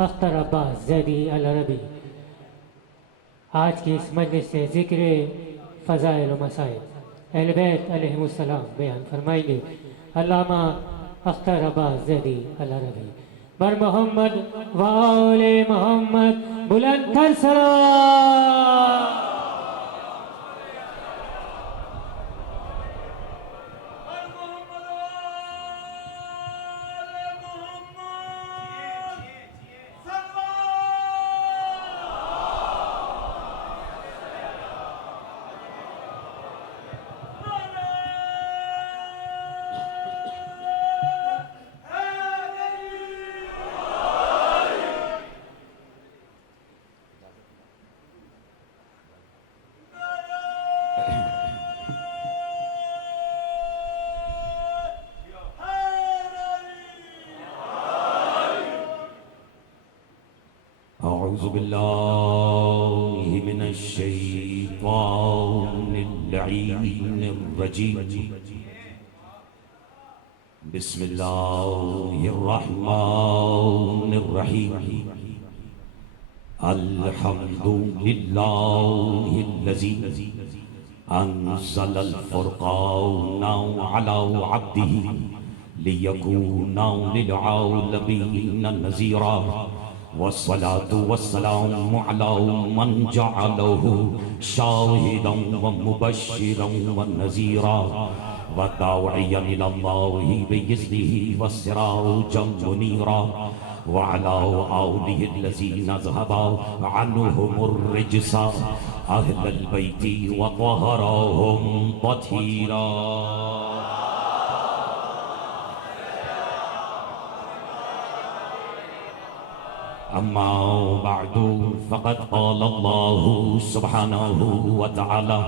अख्तर अब्बास ज़ैदी अल अरबी आज की इस मजलिस से ज़िक्र फ़ज़ाइल व मसाइल अहले बैत अलैहिमुस्सलाम बयान फरमाएंगे। अल्लामा अख्तर अब्बास ज़ैदी अल अरबी बर मोहम्मद व आले मोहम्मद बुलंद कर सलाम। अऊज़ु बिल्लाहि मिनश शैतानिर रजीम। बिस्मिल्लाहिर रहमानिर रहीम। अल्हम्दुलिल्लाहिल्लज़ी अंज़लल फ़ुरक़ान अला अब्दिही लियकूना लिल आलमीन नज़ीरा वस्सलातु वस्सलामु अला मन जअलहु शाहिदन व मुबश्शिरन व नज़ीरा व दाइयन इलल्लाहि बिइज़्निहि व सिराजन मुनीरा व अला आलिहि अल्लज़ीना ज़हबा अन्हुमुर रिज्सा अहलल बैति व तहरहुम तत्हीरा। अम्मा बअदु फ़क़द क़ाल अल्लाहु सुब्हानहु व तआला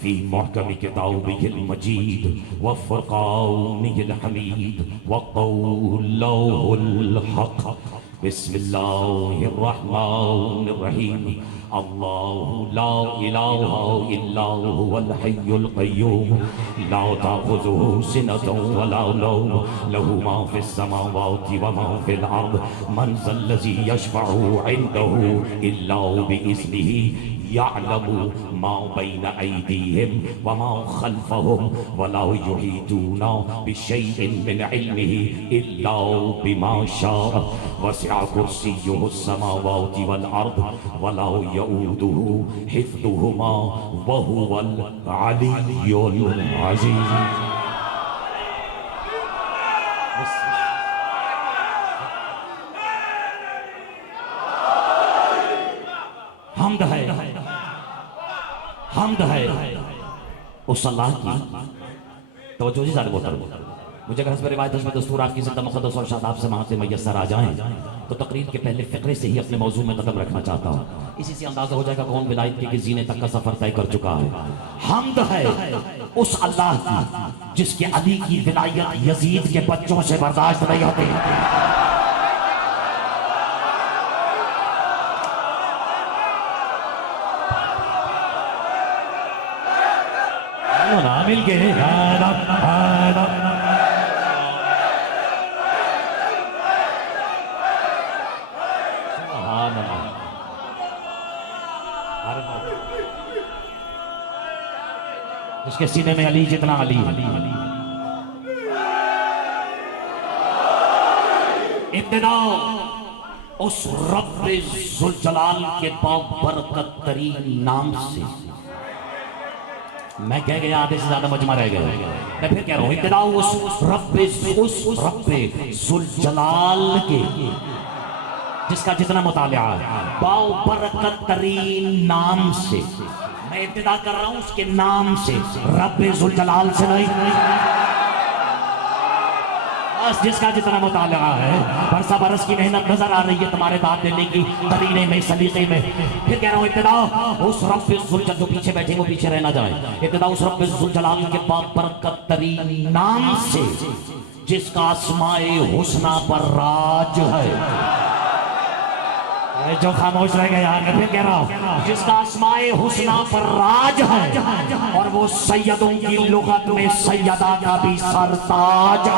फ़ी मुहकम किताबिहिल मजीद व फ़ुरक़ानिहिल हमीद व क़ौलिहिल हक़। बिस्मिल्लाहिर रहमानिर रहीम। अल्लाहु ला इलाहा इल्ला हुवल हय्युल क़य्यूम ला ताख़ुज़ुहु सिनतुन व ला नौम लहू मा फ़िस समावाति व मा फ़िल अर्द मन ज़ल्लज़ी यशफ़अु इंदहु इल्ला बिइज़्निही यअलमु मा बैन अयदीहिम व मा ख़ल्फ़हुम व ला युहीतूना बिशैइन मिन इल्मिही इल्ला बिमा शाअ वसिअ कुर्सियुहुस समावाति वल अर्द व ला यऊदुहु हिफ़्ज़ुहुमा व हुवल अलिय्युल अज़ीज़। हमद है उस अल्लाह की। तवज्जो जी ज़ालिम मोहतरम, मुझे अगर हस्ब रिवायत हस्ब दस्तूर आपकी ज़िंदा मुक़द्दस और शादाब से वहाँ से मैसर आ जाएं तो तकरीर के पहले फ़िक्रे से ही अपने मौजू में कदम रखना चाहता हूँ। इसी से अंदाज़ा हो जाएगा कौन विलायत के ज़ीने तक का सफ़र तय कर चुका है। हमद है उस अल्लाह की जिसके अली की विलायत यजीद के बच्चों से बर्दाश्त नहीं होती। मिल के जिसके सीने में अली जितना अली इब्तिदा उस रब्बे ज़ुल जलाल के बाबरकत तरीन नाम से। मैं कह गया आधे से ज्यादा मजमा रह गया, मैं फिर कह रहा हूं इब्तिदा उस रब्बे ज़ुल जलाल के जिसका जितना मुतालिया बाबरकत तरीन नाम से। मैं इब्तिदा कर रहा हूं उसके नाम से, रब्बे ज़ुल जलाल से नहीं। बस जिसका जितना मुतालिया है, बरसा बरस की मेहनत नजर आ रही है तुम्हारे दाद देने की तरीने में, सलीके में। फिर कह रहा हूं इब्तिदा उस रब्बे ज़ुल जलाल, जो पीछे बैठे वो पीछे रहना जाए, इब्तिदा उस रब्बे ज़ुल जलाल के बाबरकत तरीन नाम से जिसका अस्माए हुस्ना पर राज है। जो खामोश रह गया यार, मैं फिर कह रहा हूं जिसका अस्माए हुस्ना पर राज है और वो सैयदों की लुगत में सैयदा का भी सरताज।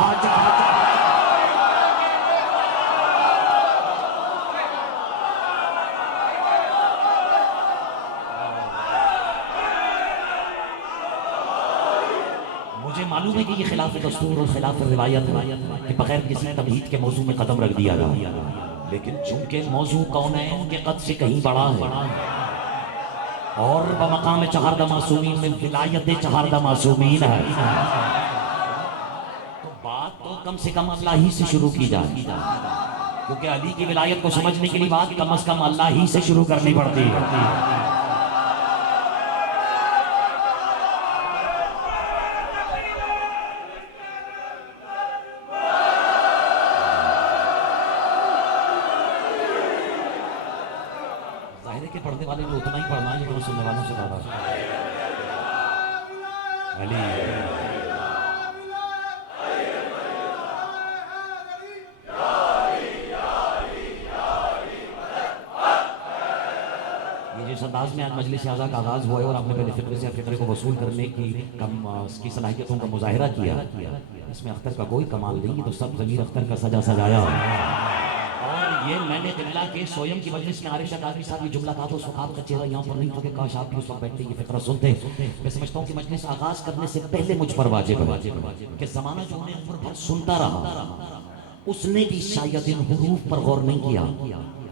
मालूम है कि ये खिलाफ दस्तूर और खिलाफ रिवायत है कि बगैर किसी तमहीद के मौजू में कदम रख दिया गया, लेकिन चूंकि मौजू कौनैन के कद से कहीं बड़ा है और बमकाम चहारदा मासूमीन में विलायत चहारदा मासूमीन है, तो बात तो कम से कम अल्लाह ही से शुरू की जाए, क्योंकि अली की विलायत को समझने के लिए बात कम से कम अल्लाह ही से शुरू करनी पड़ती है। जाहिर है कि पढ़ने वाले ने उतना ही पढ़ना है लेकिन सुनने वालों से ज्यादा अली। ये जिस अंदाज में आज मजलिस आज़ा का आगाज हुआ है और आपने पहले फिक्रे से फिक्रे को वसूल करने की की सलाहियतों का मुजाहिरा किया, इसमें अख्तर का कोई कमाल नहीं, तो सब ज़मीर अख्तर का सजा सजाया। और ये मैंने किबला के सोयम की मजलिस में आरिफ शाह काज़मी साहब ये जुमला कहा तो उस वक्त आपका चेहरा यहाँ पर नहीं था कि काश आप भी उस वक्त बैठते ये फिक्रा सुनते। मैं समझता हूँ कि मजलिस आगाज करने से पहले मुझ पर वाजिब है कि ज़माना जो उन्हें उम्र भर सुनता रहा उसने भी शायद इन हुरूफ पर गौर नहीं किया,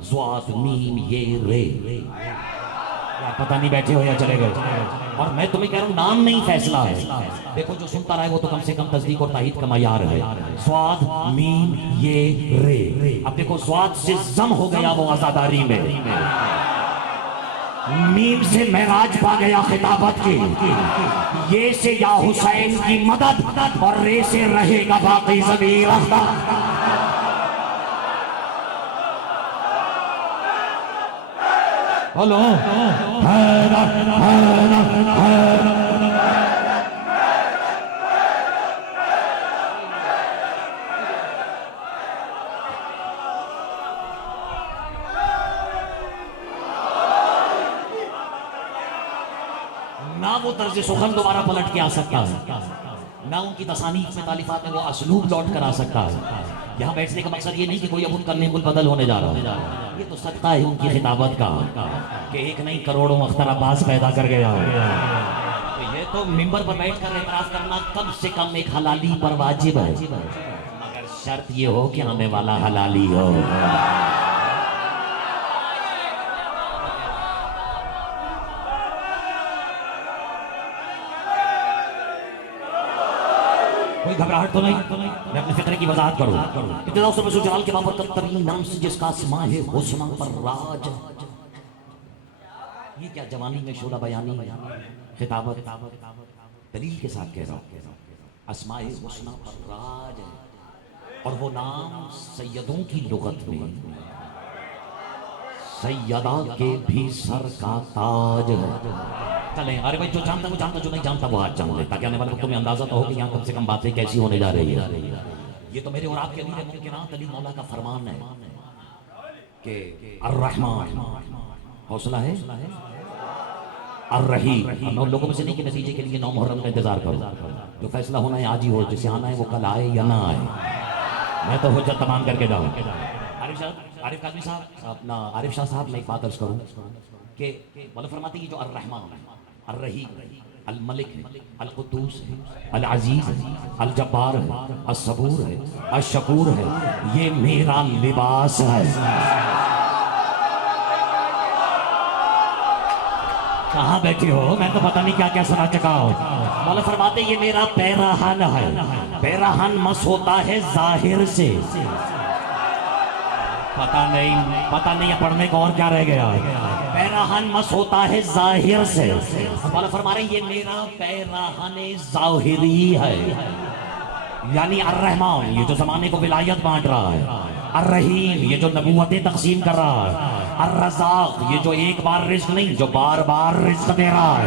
ज़्वाद मीम ये रे, यार पता नहीं बैठे हो या चले गए। और मैं तुम्हें कह रहा हूँ नाम नहीं फैसला है, देखो जो सुनता रहे वो तो कम से कम तस्दीक और ताहीद का मयार है। स्वाद मीम ये रे, अब देखो स्वाद से जम हो गया वो आजादारी में, मीम से महराज पा गया खिताबत की, ये से या हुसैन की मदद और रे से रहेगा बाकी ज़मीर अख्तर। हेलो ना वो तर्ज सुखन दोबारा पलट के आ सकता है, ना उनकी तसानीफ में तालिफात में वो असलूब लौट कर आ सकता है। यहाँ बैठने का मकसद ये नहीं कि कोई अब उनका नेमुल बदल होने जा रहा है, ये तो सदका है उनकी खिताबत का कि एक नहीं करोड़ों अख्तर अब्बास पैदा कर गया। तो ये तो मिंबर पर बैठ कर एतराफ करना कम से कम एक हलाली पर वाजिब है, मगर शर्त ये हो कि हमें वाला हलाली हो। कोई घबराहट तो नहीं, मैं अपने फिक्रे की वजाहत करूं। इब्तिदा से मसूजाल के बाबर तरीन नाम से जिसका आसमां है हुस्न पर राज, ये क्या जवानी में शोला बयानी खिताबत दलील के साथ कह रहा हूं, अस्माए हुस्न पर राज है, और वो नाम सैयदों की लुगत में सैयदा के भी सर का ताज है। चलें, अरे भाई जो जानता वो जानता, जो नहीं जानता वो हाथ जान ले, ताकि आने वाले वक्त में अंदाजा तो हो कि यहाँ कम से कम बातें कैसी होने जा रही है। ये तो मेरे और आपके अमीर मुमकिनात अली मौला का फरमान है कि अर्रहमान हौसला है, अर्रहीम और लोगों में से नहीं कि नतीजे के लिए 9 मुहर्रम का इंतजार करो, जो फैसला होना है आज ही हो, जिसे आना है वो कल आए या ना आए, मैं तो हुज्जत तमाम करके जाऊँ। आरिफ काज़मी साहब, अपना आरिफ शाह साहब, मैं एक बात अर्ज करूँ कि बोले फरमाते हैं जो अर्रहमान अर्रहीम अल मलिक है, अल कुद्दूस है, अल अजीज है, अल जब्बार है, अल सबूर है, अल शकूर है, ये मेरा लिबास है। कहाँ बैठे हो, मैं तो पता नहीं क्या क्या सुना चुका हूँ। मौला फरमाते ये मेरा पैराहन है, पैराहन मस होता है जाहिर से, पता नहीं पढ़ने को और क्या रह गया। पैराहन मस होता है जाहिर से, मौला फरमा रहे ये मेरा पैराहन जाहिरी है, यानी अर्रहमान ये जो जमाने को विलायत बांट रहा है, अर्रहीम ये जो नबूवतें तकसीम कर रहा है, अर्रज़ाक़ ये जो एक बार रिज़्क़ नहीं जो बार बार रिज़्क़ दे रहा है।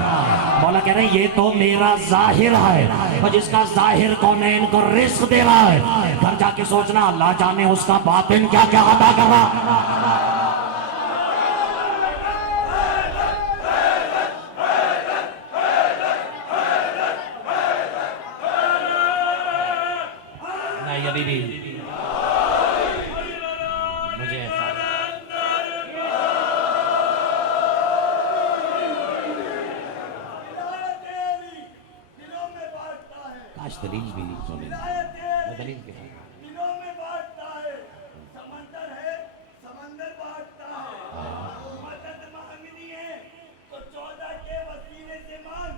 मौला कह रहे ये तो मेरा जाहिर है, और जिसका जाहिर कौनैन को रिज़्क़ दे रहा है, घर जाके सोचना अल्लाह जाने उसका बातिन क्या क्या अदा कर रहा। नहीं अभी भी मुझे काश दलील भी सुने। मैं दलील के दिलों में बांटता है, समंदर है, समंदर बांटता है। मदद मांगनी है तो 14 के वसीले से मांग,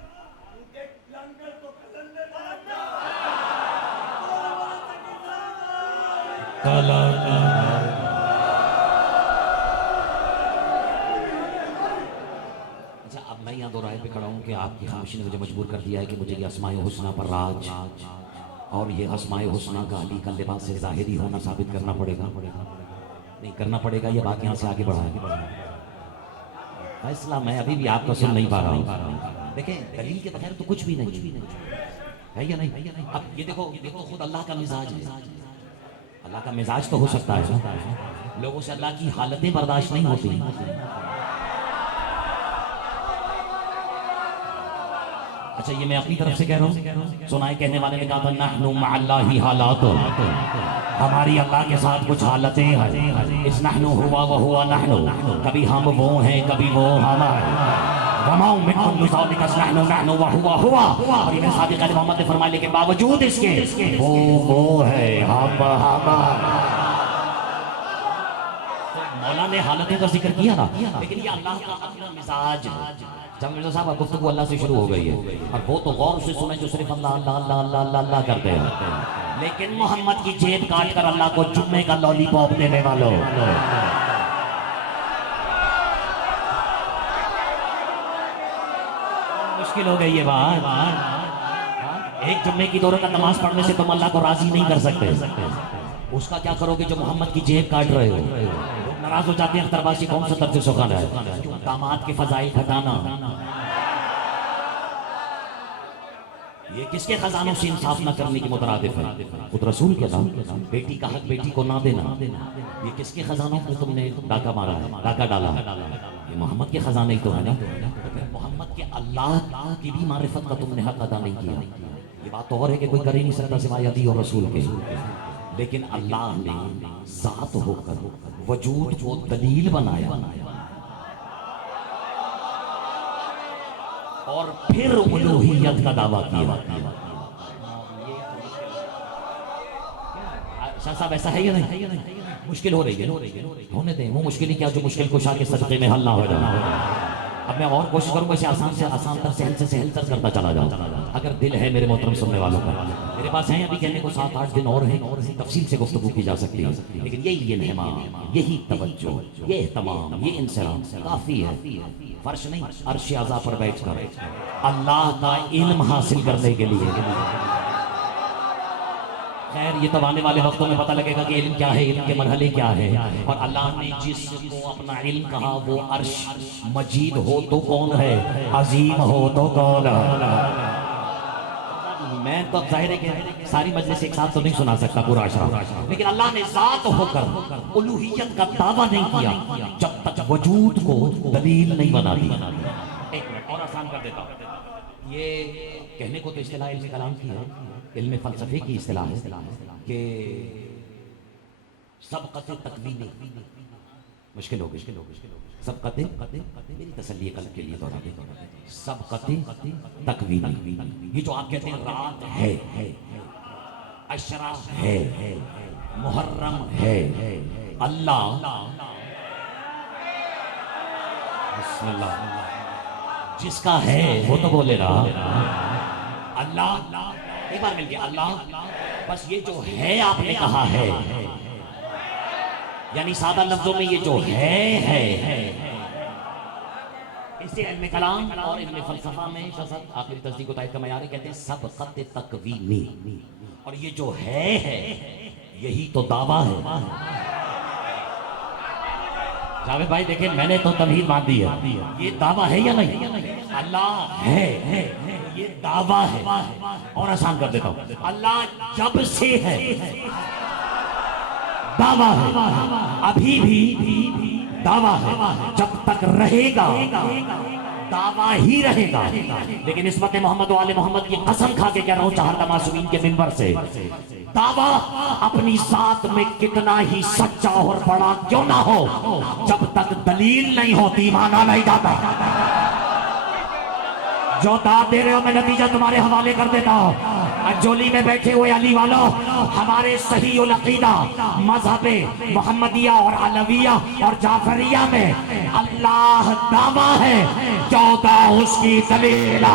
उनके लंगर तो कलंदर बांटता है। अच्छा, अब मैं यहाँ दो राय पे खड़ा हूँ कि आपकी खामोशी ने मुझे मजबूर कर दिया है कि मुझे ये अस्माए हुस्ना पर राज और ये अस्माए हुस्ना का अली का लिबास से ज़ाहिरी होना साबित करना पड़ेगा। नहीं करना पड़ेगा, ये बात यहाँ से आगे बढ़ाए फैसला मैं अभी भी आपका सुन नहीं पा रहा हूँ। देखें, दलील के बगैर तो कुछ भी नहीं है या नहीं। अब ये देखो, देखो खुद अल्लाह का मिजाज है। अल्लाह का मिजाज तो हो सकता है, लोगों से अल्लाह की हालतें बर्दाश्त नहीं होती। अच्छा, ये मैं अपनी तरफ से कह रहा हूँ, सुनाए कहने वाले ने कहा था नहनु मअल्लाहि हालात, हमारी अल्लाह के साथ कुछ हालतें हैं। इस नहनु हुआ व हुआ नहनु, कभी हम वो हैं कभी वो हम हैं। वमाउ मिन कुल्लि ज़ालिका नहनु नहनु व हुआ हुआ। और इब्न सादिक अली मोहम्मद ने फरमाया के बावजूद इसके वो है हम मौला ने हालतों का जिक्र किया ना, लेकिन ये अल्लाह का अपना मिजाज है। जब मिर्जा साहब गुफ्तगू अल्लाह से शुरू हो गई है, और वो तो गौर से सुने जो सिर्फ अल्लाह अल्लाह अल्लाह अल्लाह अल्लाह अल्लाह करते हैं, लेकिन मोहम्मद की जेब काट कर अल्लाह को जुम्मे का लॉलीपॉप देने वालों, मुश्किल हो गई है बात। एक जुम्मे की 2 रकात नमाज पढ़ने से तुम अल्लाह को राजी नहीं कर सकते। उसका क्या करोगे जो मोहम्मद की जेब काट रहे हो? लोग नाराज हो जाते हैं, अख्तरबाजी कौन सा दर्ज सुखाना है? क्यों दामाद के फजाइल घटाना, ये किसके खजानों से इंसाफ न करने की मुतरादिफ है? खुद रसूल के नाम, बेटी का हक बेटी को ना देना, ये किसके खजानों में तुमने डाका मारा है, डाका डाला? ये मोहम्मद के खजाने ही तो है ना। तो फिर मोहम्मद के अल्लाह की भी मारिफत का तुमने हक अदा नहीं किया। ये बात तो और है कि कोई कर ही नहीं सकता सिवाय अली और रसूल के, लेकिन अल्लाह ने जात होकर वजूद को दलील बनाया और फिर उलूहियत का दावा किया। शाह साहब ऐसा है या नहीं? मुश्किल हो रही है, होने दें। वो मुश्किल ही क्या जो मुश्किल कुशा के सदक़े में हल ना हो जाए। अब मैं और कोशिश करूंगा इसे आसान से आसान तर, सहल से सहल तर करता चला जाऊं। अगर दिल है मेरे मोहतरम सुनने वालों का, मेरे पास है अभी कहने को 7-8 दिन और हैं, तफसील से गुफ्तगू की जा सकती है, लेकिन यही ये मेहमान, यही तवज्जो, ये तमाम, ये इंसराम काफी है। फर्श नहीं, अर्श आज़ा पर बैठकर अल्लाह का इल्म हासिल करने के लिए। खैर, ये तब आने वाले वक्तों में पता लगेगा कि इल्म क्या है, इल्म के मरहले क्या है। और अल्लाह ने जिसको अपना इल्म कहा वो अर्श मजीद हो तो कौन है, अजीम हो तो कौन है। मैं तो जाहिर है कि सारी मजलिस एक साथ तो नहीं सुना सकता पूरा अशरा, लेकिन अल्लाह ने जात होकर उलूहियत का दावा नहीं किया जब तक वजूद को दलील नहीं बना दी। एक मिनट और आसान कर देता हूं। ये कहने को तो इस्तिलाह इल्म कलाम की है, इल्म फलसफे की इस्तिलाह है कि सबक़त तकवीनी, मुश्किल हो गई, सबक़त मेरी तसल्ली कल्ब के लिए दोहरा देता हूं। सबक़त तकवीनी, ये जो आप कहते हैं रात है, अशरा है, मुहर्रम है, अल्लाह बिस्मिल्लाह जिसका है वो तो बोलेगा अल्लाह। एक बार मिल गया अल्लाह, बस ये जो है आपने कहा है, यानी सादा लफ्जों में ये जो है। इसे इल्म कलाम और इल्म फलसफा में आखिरी तस्दीक तायद का मयार कहते हैं सबक़त तकवीनी। और ये जो है यही तो दावा है। जावेद भाई देखिए, मैंने तो तमहीद मान दी है, ये दावा है या नहीं? अल्लाह है, ये दावा है। और आसान कर देता हूं, अल्लाह जब से है दावा है, अभी भी दावा है, जब तक रहेगा दावा ही रहेगा। लेकिन इस वक्त मोहम्मद वाले मोहम्मद की कसम खा के कह रहा हूं चाहता मासूमीन के मिंबर से, दावा अपनी जात में कितना ही सच्चा और बड़ा क्यों ना हो, जब तक दलील नहीं होती माना नहीं जाता। जो दाद दे रहे हो मैं नतीजा तुम्हारे हवाले कर देता हूं। अंजोली में बैठे हुए अली वालों, हमारे सही उल अकीदा मजहब मोहम्मदिया और अलविया और जाफरिया में अल्लाह दावा है, 14 उसकी दलील।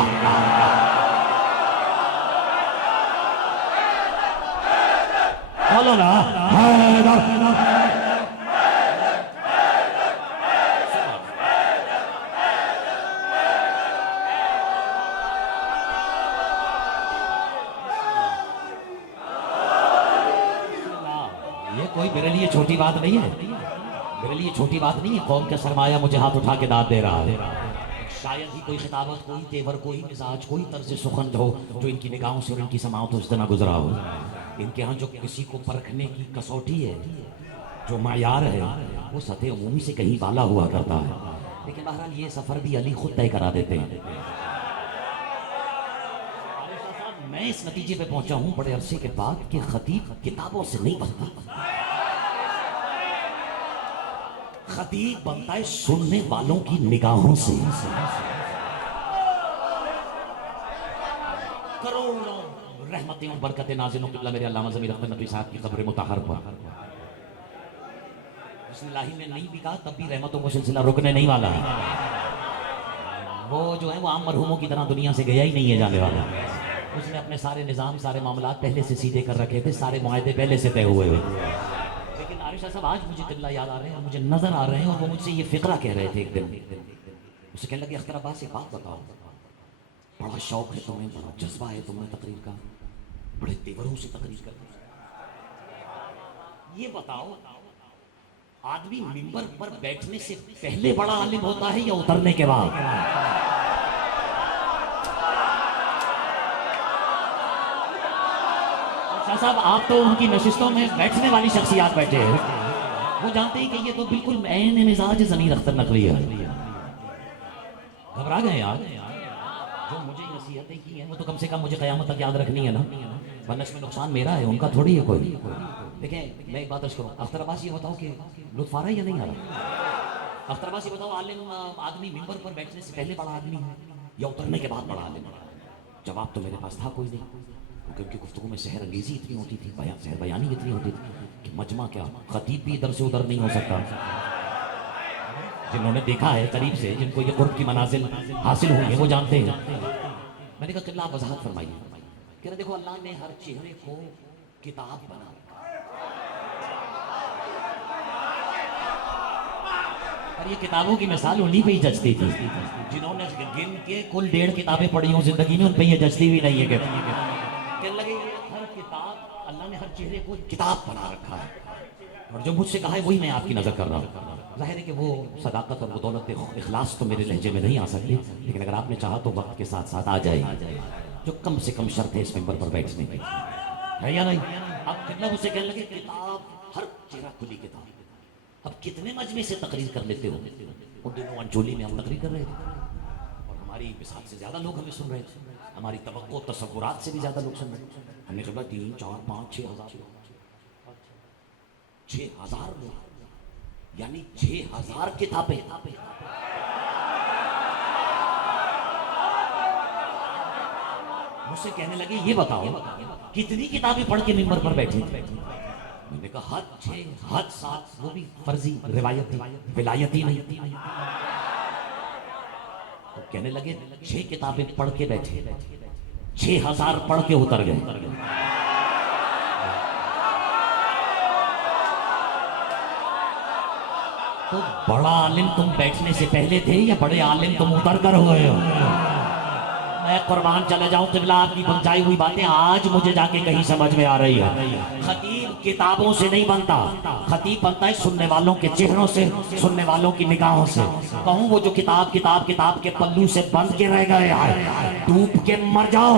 बोलो ना, ये कोई मेरे लिए छोटी बात नहीं है, मेरे लिए छोटी बात नहीं है। कौम का सरमाया मुझे हाथ उठा के दाद दे रहा है। शायद ही कोई खिताबत, कोई तेवर, कोई मिजाज, कोई तर्ज सुखन हो जो इनकी निगाहों से और इनकी समाओं से ना गुजरा हो। इनके यहाँ जो किसी को परखने की कसौटी है, जो मायार है, वो सतह उमूमी से कहीं वाला हुआ करता है। लेकिन बहरहाल ये सफर भी अली खुद तय करा देते हैं। मैं इस नतीजे पे पहुंचा हूं बड़े अरसे के बाद कि खतीब किताबों से नहीं बनता, खतीब बनता है सुनने वालों की निगाहों से। करोड़ों रहमतें और बरकतें नाज़िल किबला मेरे अल्लामा ज़मीर अख्तर नकवी साहब की कब्र मुतहर पर। बिस्मिल्लाह ने नहीं भी कहा तब भी रहमतों का सिलसिला रुकने नहीं वाला है। वो जो है वो आम मरहूमों की तरह दुनिया से गया ही नहीं है जाने वाला। उसने अपने सारे निज़ाम, सारे मामलात पहले से सीधे कर रखे थे, सारे मुआहदे पहले से तय हुए हुए। लेकिन आरिशा साहब आज मुझे किबला याद आ रहे हैं और मुझे नजर आ रहे हैं, और वो मुझसे ये फिक्रा कह रहे थे एक दिन। उसे कहने लगे अख्तर अब्बास एक बात बताओ, बड़ा शौक है तुम्हें, बड़ा जज्बा है तुम्हें तकरीर का, बड़े तेवरों से तकरीर करते, ये बताओ आदमी मिंबर पर बैठने से पहले बड़ा आलिम होता है या उतरने के बाद? शाह साहब आप तो उनकी नशिस्तों में बैठने वाली शख्सियत बैठे हैं, वो जानते हैं कि ये तो बिल्कुल ऐन मिजाज ज़मीर अख्तर नकवी है। घबरा गए यार, जो मुझे नसीहतें की हैं वो तो कम से कम मुझे क़यामत तक याद रखनी है ना, वरना इसमें नुकसान मेरा है, उनका थोड़ी है कोई। देखें मैं एक बात अर्ज़ करूँ, अख्तर अब्बास ये बताओ कि लुत्फ़ आ रहा है या नहीं आ रहा? अख्तर अब्बास ये बताओ आलिम आदमी मिंबर पर बैठने से पहले बड़ा आदमी है या उतरने के बाद बड़ा आलिम? जवाब तो मेरे पास था कोई नहीं, क्योंकि उनकी गुफ्तगू में सहर अंगेज़ी इतनी होती थी, सहर बयानी इतनी होती थी कि मजमा क्या खतीब भी इधर से उधर नहीं हो सकता। जिन्होंने देखा है करीब से, जिनको ये कुर्ब की मनाजिल हासिल हुई है, वो जानते हैं। मैंने कहा किल्ला आप वजाहत फरमाइए। कह रहे देखो अल्लाह ने हर चेहरे को किताब बना, और ये किताबों की मिसाल उन्हीं पे ही जचती थी जिन्होंने गिन के कुल 1.5 किताबें पढ़ी हों जिंदगी में, उन पे ये जचती भी नहीं है। कहने लगे हर किताब, अल्लाह ने हर चेहरे को किताब बना रखा है, और जो मुझसे कहा है वही मैं आपकी नजर कर रहा हूँ। जाहिर है कि वो सदाकत और बदौलत इखलास तो मेरे लहजे में नहीं आ सकती, लेकिन अगर आपने चाहा तो वक्त के साथ साथ आ जाए, जो कम से कम शर्त है इस मिंबर पर बैठने की, है या नहीं? अब कितना मुझसे कहने लगे किताब, हर चेहरा खुली किताब। अब कितने मजमे से तकरीर कर लेते हो? उन दिनों अंजोली में हम तकरीर कर रहे थे और हमारी मिसाल से ज्यादा लोग हमें सुन रहे थे, हमारी तवक्को तसव्वुरात से भी ज्यादा लोग सुन रहे थे। हमने कहा 3, 4, 5, 6,000 लोग, यानी 6,000 किताबें। मुझसे कहने लगे ये बताओ कितनी किताबें पढ़ के मिंबर पर बैठे थे? मैंने कहा हद 6, हद 7, वो भी फर्जी, रिवायती, विलायती नहीं। तो कहने लगे 6 किताबें पढ़ के बैठे, 6,000 पढ़ के उतर गए। तो बड़ा आलिम तुम बैठने से पहले थे या बड़े आलिम तुम उतर कर हुए हो? मैं कुर्बान चले जाऊं किबला, आपकी पहुंचाई हुई बातें आज मुझे जाके कहीं समझ में आ रही है। खतीब किताबों से नहीं बनता, खतीब बनता है सुनने वालों के चेहरों से, सुनने वालों की निगाहों से। कहूं वो जो किताब किताब किताब के पल्लू से बंद के रह गए हैं, डूब के मर जाओ।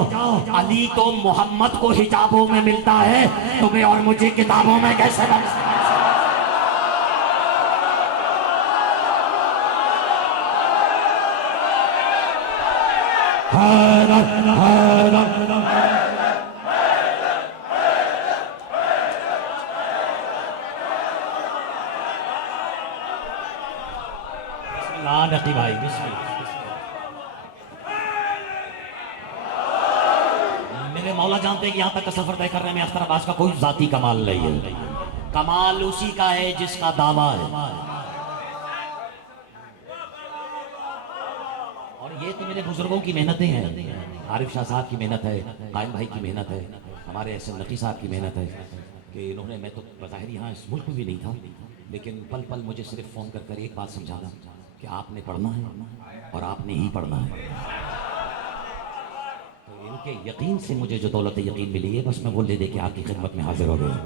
अली तो मोहम्मद को हिजाबों में मिलता है, तुम्हें और मुझे किताबों में कैसे मिलता है? भाई मेरे मौला जानते हैं कि यहाँ तक का सफर तय करने में अख्तर अब्बास का कोई जाती कमाल नहीं है। कमाल उसी का है जिसका दावा है। और ये तो मेरे बुजुर्गों की मेहनतें हैं। आरिफ शाह साहब की मेहनत है, कायम भाई की मेहनत है, हमारे एहसन नकी साहब की मेहनत है कि इन्होंने, मैं तो बज़ाहिर यहाँ इस मुल्क में भी नहीं था, लेकिन पल पल मुझे सिर्फ फ़ोन कर एक बात समझाना कि आपने पढ़ना है और आपने ही पढ़ना है। तो इनके यकीन से मुझे जो दौलत यकीन मिली है, बस मैं वो ले दे के आपकी खिदमत में हाजिर हो गया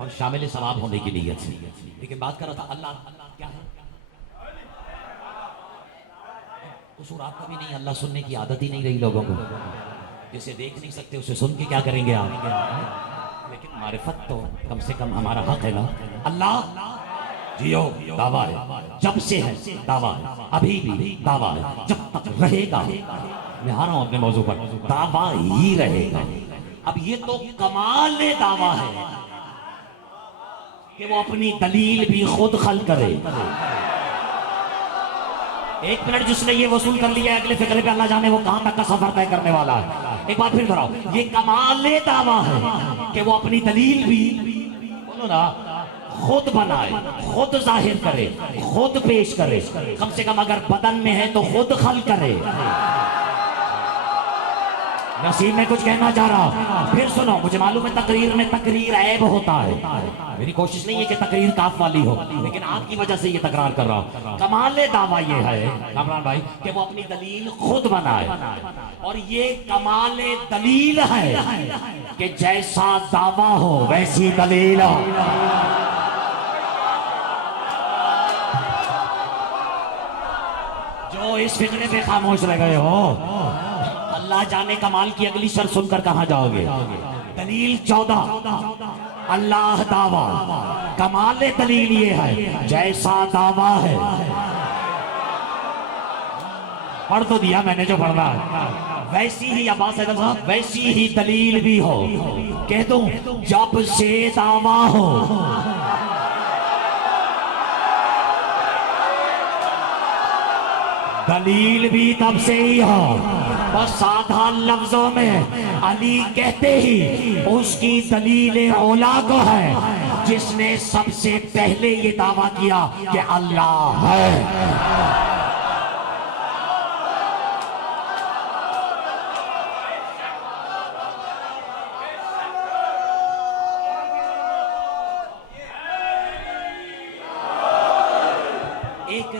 और शामिल सवाब होने की नीयत से। लेकिन बात कर रहा था अल्लाह क्या है, कसूर आपका भी नहीं, अल्लाह सुनने की आदत ही नहीं रही लोगों को। जिसे देख नहीं सकते उसे सुन के क्या करेंगे आप? लेकिन मारिफत तो कम से कम हमारा हक है ना। अल्लाह जियो दावा है, जब से है दावा है, अभी भी दावा है, जब तक रहेगा। मैं आ रहा हूं अपने मौजू पर, दावा ही रहेगा। अब ये तो कमाल दावा है कि वो अपनी दलील भी खुद खल करे। एक मिनट जिसने ये वसूल कर लिया, अगले फिक्रे पे अल्लाह जाने वो कहां तक का सफर तय करने वाला है। एक बार फिर दोहराओ, ये कमाल दावा है कि वो अपनी दलील भी, बोलो ना, खुद बनाए, खुद जाहिर करे, खुद पेश करे। कम से कम अगर बदन में है तो खुद खल करे। नसीब में कुछ कहना चाह रहा, फिर सुनो। मुझे मालूम है तकरीर में तकरीर ऐब होता है, मेरी कोशिश नहीं है कि तकरीर काफ वाली हो, लेकिन आपकी वजह से ये तकरार कर रहा हूं। कमाल दावा ये है कामरान भाई कि वो अपनी दलील खुद बनाए। और ये कमाल दलील है कि जैसा दावा हो वैसी दलील हो। जो इस फिक्रे पे खामोश रह गए हो, अल्लाह जाने कमाल की अगली शर्त सुनकर कहां जाओगे। दलील 14, अल्लाह दावा। कमाल दलील ये है जैसा दावा है। पढ़ तो दिया मैंने जो पढ़ना है, वैसी ही अब्बास साहब, वैसी ही दलील भी हो। कह दूं जब से दावा हो, दलील भी तब से ही हो। बस साधा लफ्जों में अली कहते ही उसकी दलील औला को है जिसने सबसे पहले ये दावा किया कि अल्लाह है। एक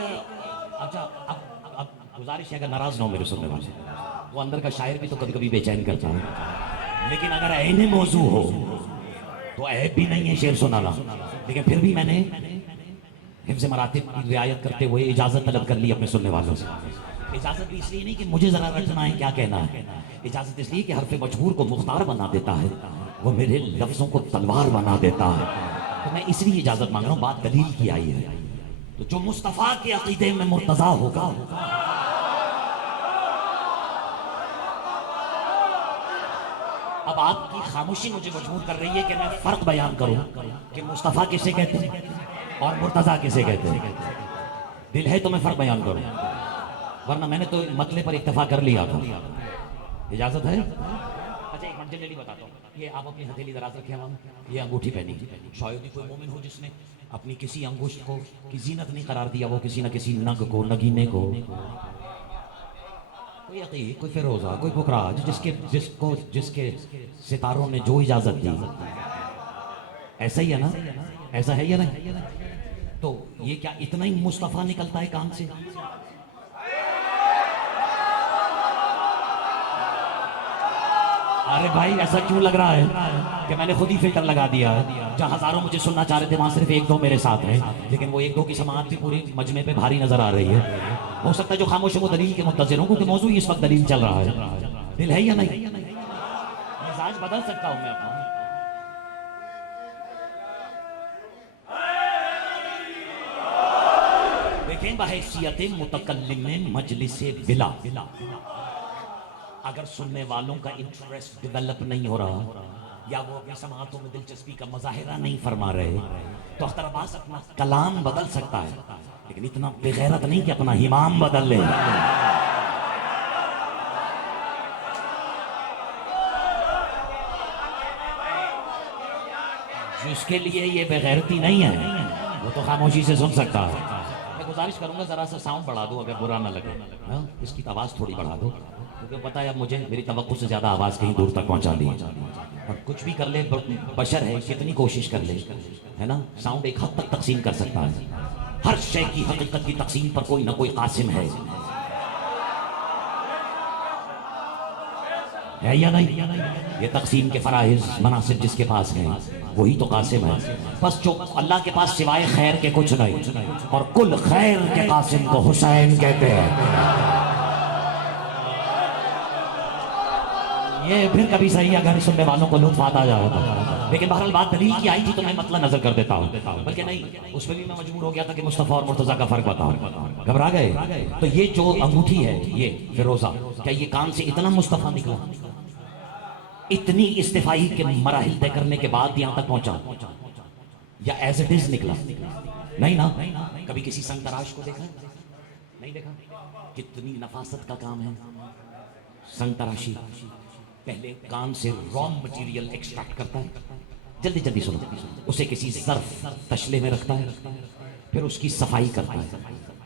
अच्छा, अब गुजारिश है, अगर नाराज ना हो मेरे सुनने वाले, वो अंदर का शायर भी तो कभी कभी बेचैन करता है, लेकिन अगर ऐने मौजू हो तो ऐब भी नहीं है शेर सुनाना। लेकिन फिर भी मैंने हिफ्ज़ मरातिब की रियायत करते हुए इजाजत तलब कर ली अपने सुनने वालों से। इजाजत भी इसलिए नहीं कि मुझे जरा रखना है क्या कहना है, इजाजत इसलिए कि हर्फ मजबूर को मुख्तार बना देता है, वो मेरे लफ्जों को तलवार बना देता है। तो मैं इसलिए इजाजत मांग रहा हूँ, बात दलील की आई है। तो जो मुस्तफा के अकीदे में मुर्तजा होगा, अब आपकी खामोशी मुझे मजबूर कर रही है कि मैं फर्क बयान करूं कि मुस्तफा किसे कहते हैं और मुर्तजा किसे कहते हैं। दिल है तो मैं फर्क बयान करूं, वरना मैंने तो मतले पर इत्तेफाक कर लिया था। इजाजत है? अच्छा एक मिनट जल्दी बताता हूँ। ये आप अपनी हथेली दराज रखे हम, ये अंगूठी पहनी। शायद ही कोई मोमिन हो जिसने अपनी किसी अंगुष्ठ को की जीनत नहीं करार दिया, वो किसी न किसी नग को, नगीने को, कोई अकीद, कोई फिरोजा, कोई पुखराज, जिसके सितारों ने जो इजाजत दी। ऐसा ही है ना? ऐसा है या नहीं? तो ये क्या इतना ही मुस्तफा निकलता है काम से? अरे भाई ऐसा क्यों लग रहा है कि मैंने खुद ही फिल्टर लगा दिया है? जहाँ हजारों मुझे सुनना चाह रहे थे वहां सिर्फ एक दो मेरे साथ हैं, लेकिन वो एक दो की समाअत भी पूरी मजमे पे भारी नजर आ रही है। हो सकता है जो खामोश है वो दलील के मुंतज़िर हों, क्योंकि मौजू इस वक्त दलील चल रहा है। दिल है या नहीं? मिजाज बदल सकता हूं मैं अपना। देखें बहैसियत मुतकल्लिम में मजलिसे बिला, अगर सुनने वालों का इंटरेस्ट डेवलप नहीं हो रहा या वो अपनी समाअतों में दिलचस्पी का मुजाहिरा नहीं फरमा रहे, तो अख्तर अब्बास अपना कलाम बदल सकता है, लेकिन इतना बेगैरत नहीं कि अपना इमाम बदल ले। उसके लिए ये बेगैरती नहीं है, वो तो खामोशी से सुन सकता है। मैं गुजारिश करूंगा जरा सा साउंड बढ़ा दो, अगर बुरा ना लगे। हाँ, इसकी आवाज़ थोड़ी बढ़ा दो, क्योंकि पता है अब मुझे मेरी तवक्कुल से ज़्यादा आवाज़ कहीं दूर तक पहुंचा दी है। और कुछ भी कर ले, बशर है, कितनी कोशिश कर ले, है ना, साउंड एक हद तक तकसीम कर सकता है। हर शय की हकीकत की तकसीम पर कोई ना कोई कासिम है या नहीं? ये तकसीम के फराइज मनासिब जिसके पास हैं वही तो कासिम है। बस जो अल्लाह के पास सिवाय खैर के कुछ नहीं, और कुल खैर के कासिम को हुसैन कहते हैं। ये फिर कभी सही अगर सुनने वालों को लुत्फ आता जाए तो। लेकिन बहरहाल बात दलील की आई थी तो मैं मतलब नजर कर देता हूँ, बल्कि नहीं, उसमें भी मैं मजबूर हो गया था कि मुस्तफ़ा और मुर्तज़ा का फर्क बताऊं। घबरा गए? तो ये जो अंगूठी है, ये फिरोजा, क्या ये कान से इतना मुस्तफ़ा निकला, इतनी इस्तिफाई के मराहिल तय करने के बाद यहाँ तक पहुंचा, या एज इट इज निकला? नहीं ना। कभी किसी संग तराश को देखा? नहीं देखा। कितनी नफासत का काम है संग तराशी। पहले कान से रॉ मटेरियल एक्सट्रैक्ट करता है, जल्दी जल्दी सुनो, उसे किसी ज़र्फ तशले में रखता है, फिर उसकी सफाई करता है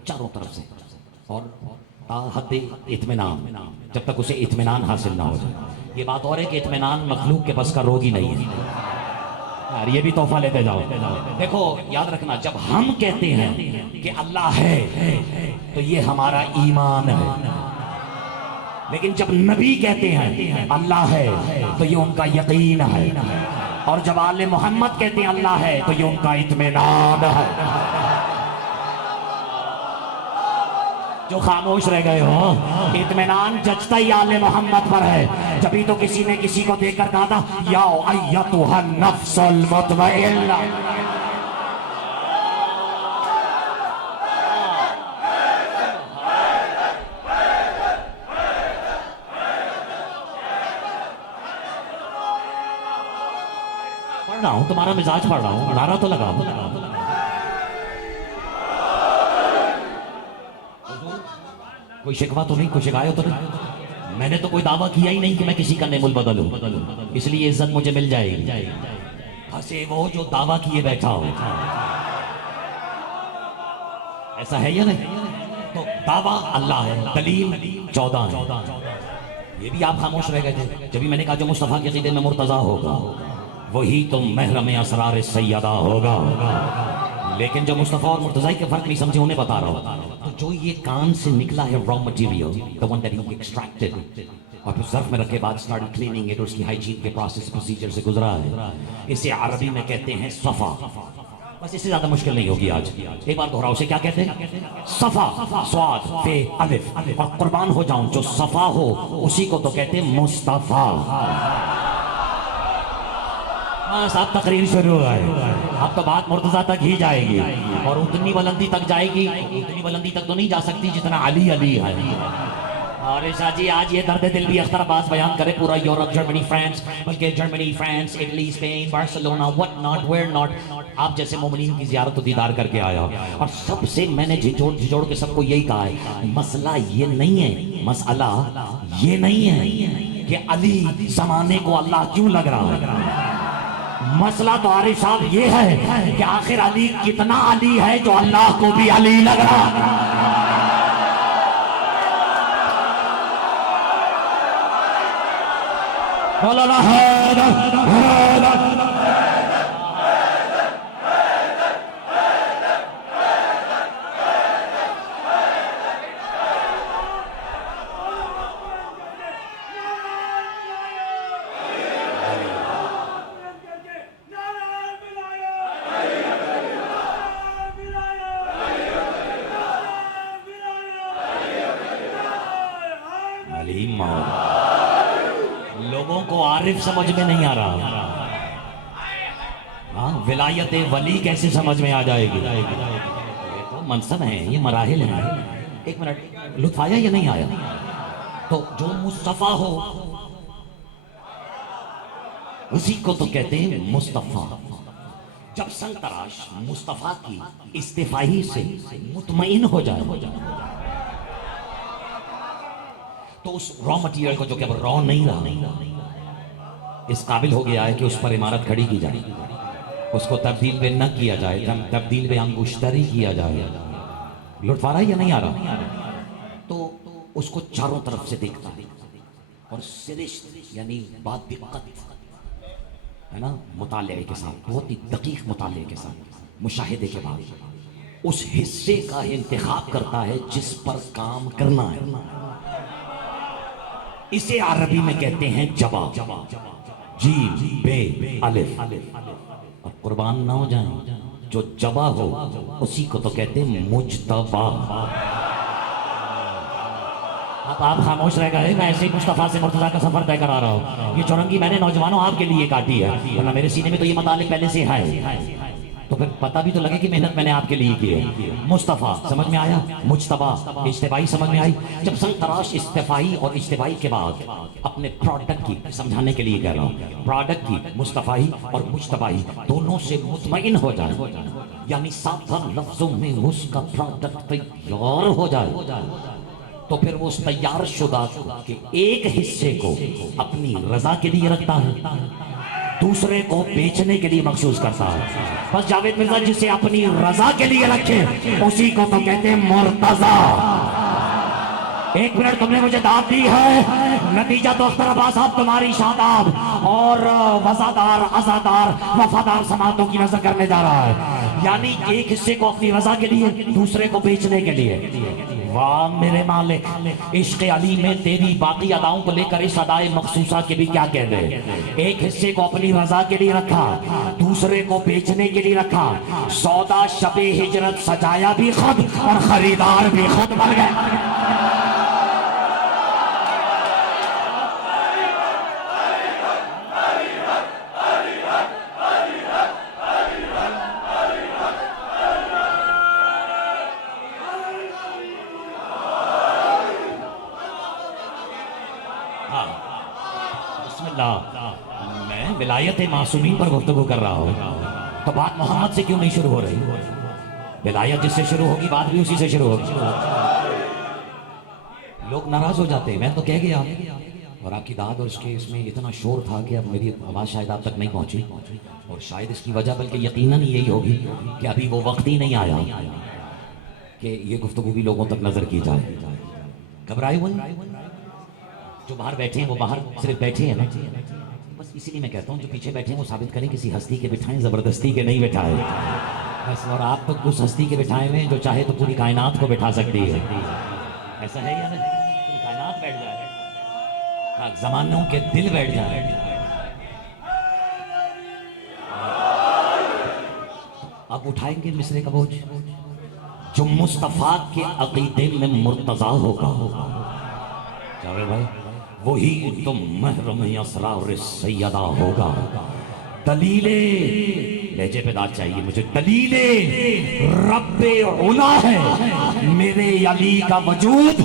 चारों तरफ से, और हद इत्मीनान, जब तक उसे इत्मीनान हासिल ना हो जाए। ये बात और है कि इत्मीनान मखलूक के बस का रोग ही नहीं है यार, ये भी तोहफा लेते जाओ। देखो याद रखना, जब हम कहते हैं कि अल्लाह है तो ये हमारा ईमान है, लेकिन जब नबी कहते हैं अल्लाह है तो ये उनका यकीन है, और जब आले मोहम्मद कहते हैं अल्लाह है तो ये उनका इत्मीनान है। जो खामोश रह गए हो, इत्मीनान जचता ही आले मोहम्मद पर है। जभी तो किसी ने किसी को देखकर कहा था या अय्यतुहन नफ्सुल मुतमइन्ना, पढ़ रहा हूं तुम्हारा मिजाज, पढ़ रहा हूं, नारा तो लगाओ। कोई शिकवा तो नहीं, कोई शिकायत तो नहीं? मैंने तो कोई दावा किया ही नहीं कि मैं किसी का नेमुल बदलूं, इसलिए इज्जत मुझे मिल जाएगी। फंसे वो जो दावा किए बैठा हो, ऐसा है या नहीं? तो दावा अल्लाह है, दलील 14 है। ये भी आप खामोश रह गए थे जब भी मैंने कहा जो मुस्तफा के क़ीदे में मुर्तज़ा होगा वही तो महरम असरार सैयदा होगा। लेकिन जो मुस्तफ़ा और मुर्तज़ा के फर्क नहीं समझे उन्हें बता रहा हूँ। तो जो ये कान से निकला है raw material, the one that he extracted, और फिर सर्फ में रखे बाद स्टार्ट क्लीनिंग इट, उसकी हाइजीन के प्रोसेस प्रोसीजर से गुजरा है, इसे अरबी में कहते हैं सफ़ा। बस इससे ज्यादा मुश्किल नहीं होगी आज। एक बार दोहराओ, उसे क्या कहते हैं? सफ़ा, स्वाद फे अलिफ, और कुर्बान हो जाऊं जो सफ़ा हो उसी को तो कहते हैं मुस्तफ़ा। अब तकरीर शुरू हो गई, अब तो बात मुर्तज़ा तक ही जाएगी, और उतनी बुलंदी तक जाएगी, उतनी बुलंदी तक तो नहीं जा सकती जितना अली अली है। और शाह जी आज ये दर्द दिल भी अख्तर अब्बास बयान करे, पूरा यूरोप, जर्मनी, फ्रांस, बल्कि Germany, France, Italy, Spain, Barcelona, what not, where not, आप जैसे मोमिनीन की ज़ियारत और दीदार करके आया। और सबसे मैंने झिझोड़ के सबको यही कहा है, मसला ये नहीं है, मसला ये नहीं है कि अली ज़माने को अल्लाह क्यों लग रहा है। मसला तो आरिफ साहब ये है कि आखिर अली कितना अली है जो अल्लाह को भी अली लग रहा है। लोगों को आरिफ समझ में नहीं आ रहा, हाँ विलायत वली कैसे समझ में आ जाएगी? ये तो मनसब है, ये मराहिल है। एक मिनट, लुत्फ आया या नहीं आया? तो जो मुस्तफा हो उसी को तो कहते हैं मुस्तफा। जब संग तराश मुस्तफा की इस्तिफाही से मुतमईन हो जाए तो उस रॉ मटेरियल को, जो कि अब रॉ नहीं रहा, इस काबिल हो गया है कि उस पर इमारत खड़ी की जाए। उसको तब्दील में न किया जाए, तब्दील में अंगुश्तरी किया जाए। लुत्फ आ रहा है या नहीं आ रहा? तो उसको चारों तरफ से देखता है और सिरिश यानी बात दिक्कत है ना, मुताले के साथ, बहुत ही दकीक मुताले के साथ, मुशाहिदे के बाद उस हिस्से का इंतखाब करता है जिस पर काम करना है। इसे अरबी में कहते हैं जबा, जीम बे अलिफ। और कुर्बान ना हो जाए, जो जबा हो उसी को तो कहते हैं मुज्तबा। अब आप खामोश रह गए, मैं ऐसे ही मुस्तफा से मुर्तजा का सफर तय करा रहा हूँ। ये चौरंगी मैंने नौजवानों आपके लिए काटी है, वरना मेरे सीने में तो ये मतालिक पहले से है, तो फिर पता भी तो लगे कि मेहनत मैंने आपके लिए की है। मुस्तफा समझ में आया, मुज्तबा इज्तिबाई समझ में आई। जब संग तराश इस्तिफाई और इज्तिबाई के बाद अपने प्रोडक्ट की समझाने के लिए कह रहा हूँ, प्रोडक्ट की मुस्तफाई और मुज्तबाई दोनों से मुतमईन हो जाए, यानी सावधान लफ्जों में उसका प्रोडक्ट तैयार हो जाए, तो फिर वो उस तैयार शुदा के एक हिस्से को अपनी रजा के लिए रखता है, दूसरे को बेचने के लिए मखसूस करता है। बस जावेद मिर्जा जिसे अपनी रजा के लिए रखे उसी को तो कहते हैं मुर्तजा। 1 मिनट तुमने मुझे दाद दी है, नतीजा तो अख्तर अब्बास साहब तुम्हारी शादाब और वफादार आजादार वफादार समातों की नजर करने जा रहा है, यानी एक हिस्से को अपनी रजा के लिए, दूसरे को बेचने के लिए। वाह मेरे मालिक, इश्क़ अली में तेरी बाकी अदाओं को लेकर इस अदाए मखसूसा के भी क्या कह दे। एक हिस्से को अपनी रजा के लिए रखा, दूसरे को बेचने के लिए रखा। सौदा शबे हिजरत सजाया भी खुद और खरीदार भी खुद बन गए। मैं विलायत मासूमीन पर गुफ्तगू कर रहा हूँ, तो बात मोहम्मद से क्यों नहीं शुरू हो रही? विलायत जिससे शुरू होगी बात भी उसी से शुरू होगी। लोग नाराज हो जाते हैं, मैं तो कह गया, और आपकी दाद और इसके इसमें इतना शोर था कि अब मेरी आवाज़ शायद आप तक नहीं पहुंची, और शायद इसकी वजह बल्कि यकीनन यही होगी कि अभी वो वक्त ही नहीं आया कि ये गुफ्तगू भी लोगों तक नजर की जाए। घबराए हुए जो बाहर बैठे हैं, वो बाहर सिर्फ बैठे हैं ना, बस इसीलिए मैं कहता हूँ जो पीछे बैठे हैं वो साबित करें किसी हस्ती के बिठाएं, जबरदस्ती के नहीं बिठाए बस। और आप तो उस हस्ती के बिठाए हुए जो चाहे तो पूरी कायनात को बिठा सकती है, ऐसा है या नहीं? पूरी कायनात बैठ जाए, जमानों के दिल बैठ जाए। अब उठाएंगे मिसरे का बोझ, जो मुस्तफा के अकीदे में मुर्तजा होगा, जावेद भाई, वही तो महरम असरार सैयदा होगा। दलीले लहजे पे दाद चाहिए मुझे, दलीले रब्बे उला है मेरे अली का वजूद,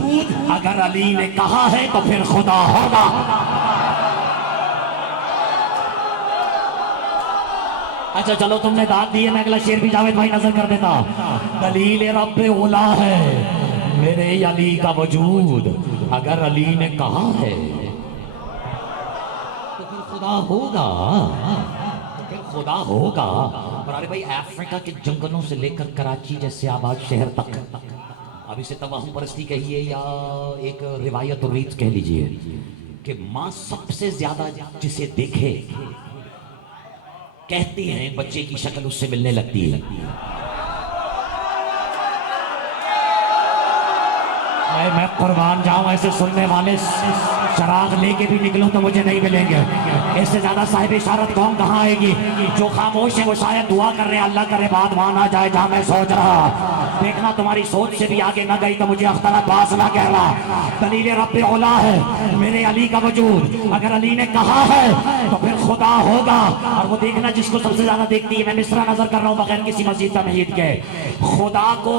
अगर अली ने कहा है तो फिर खुदा होगा। अच्छा चलो तुमने दाद दी है, मैं अगला शेर भी जावेद भाई नजर कर देता। दलीले रब्बे उला है मेरे अली का वजूद, अगर अली ने कहा है तो फिर खुदा होगा, तो फिर खुदा होगा। और अरे भाई, अफ्रीका के जंगलों से लेकर कराची जैसे आबाद शहर तक, अब इसे तवाहम परस्ती कहिए या एक रिवायत और रीत कह लीजिए, कि माँ सबसे ज्यादा जिसे देखे कहते हैं बच्चे की शक्ल उससे मिलने लगती है। मैं कुर्बान जाऊं, ऐसे सुनने वाले शराब लेके भी निकलूं तो मुझे नहीं मिलेंगे। इससे ज्यादा साहिब इशारत कौन कहाँ आएगी? जो खामोश है वो शायद दुआ कर रहे हैं, अल्लाह करे बात वहां ना जाए जहां मैं सोच रहा। देखना तुम्हारी सोच से भी आगे ना गई तो मुझे अख्तर अब्बास ना कह रहा। दलील रब्बे औला है मेरे अली का वजूद, अगर अली ने कहा है तो फिर खुदा होगा। और वो देखना जिसको सबसे ज्यादा देखती है, मैं मिसरा नजर कर रहा हूँ बगैर किसी मस्जिद तमहीद के। खुदा को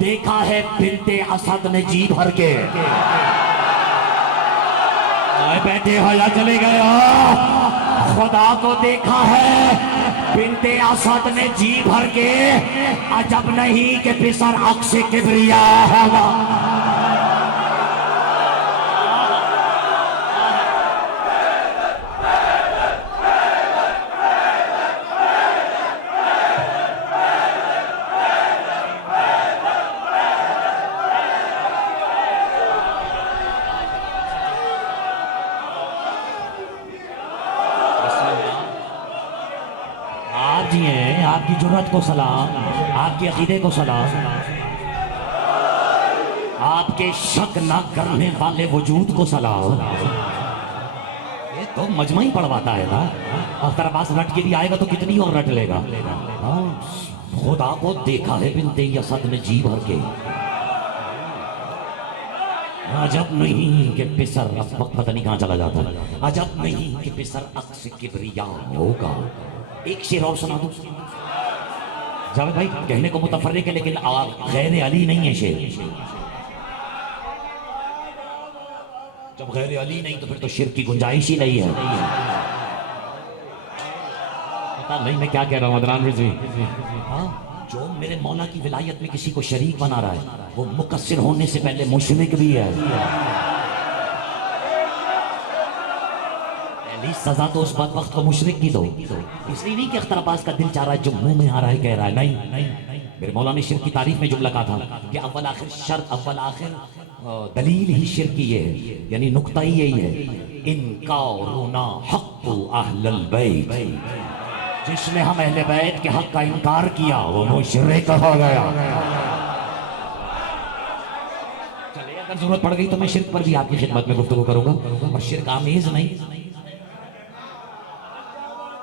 देखा है बिनते असद ने जी भर के। बैठे हो या चले गए हो? खुदा को देखा है बिनते असद ने जी भर के, अजब नहीं कि पिसर अक्स किबरिया होगा। आपकी जुर्रत को सलाम, आपके अकीदे को सलाम, आपके शक ना करने वाले वजूद को सलाम। ये तो मजमा ही पढ़वाता है ना। अख्तर अब्बास रट के भी आएगा तो कितनी और रट लेगा। हाँ, खुदा को देखा है बिनते यसद ने जी भर के। अजब नहीं कि पिसर वक्त पता नहीं कहाँ चला जाता। अजब नहीं कि पिसर अक्स किबरिया होगा। एक शेर और सुना दूं जावेद भाई, कहने को मुतफर्रिक है लेकिन गैर अली नहीं है शेर। जब गैर अली नहीं तो फिर तो शिर्क की गुंजाइश ही नहीं है। पता नहीं मैं क्या कह रहा हूँ अदनान रिजवी। हाँ, जो मेरे मौला की विलायत में किसी को शरीक बना रहा है वो मुकस्सिर होने से पहले मुशरिक भी है। पहली सजा तो उस बदबख्त को मुशरिक की दो। इसलिए नहीं कि अख्तर अब्बास का दिल चाह रहा है जो मुंह में आ रहा है कह रहा है। नहीं, मेरे मौला ने शिर्क की तारीफ में जुमला कहा था कि अव्वल आखिर शर्त, अव्वल आखिर दलील ही शिर्क की ये है, यानी नुक्ता ही यही है, इनकारुना हक़्क़ु अहलल बैत। जिसने हम अहले बैत के हक का इनकार किया वो मुशरिक हो गया। चले, अगर जरूरत पड़ गई तो मैं शिर्क पर भी आपकी खिदमत में गुफ्तगू करूंगा, और शिर्क आमेज नहीं।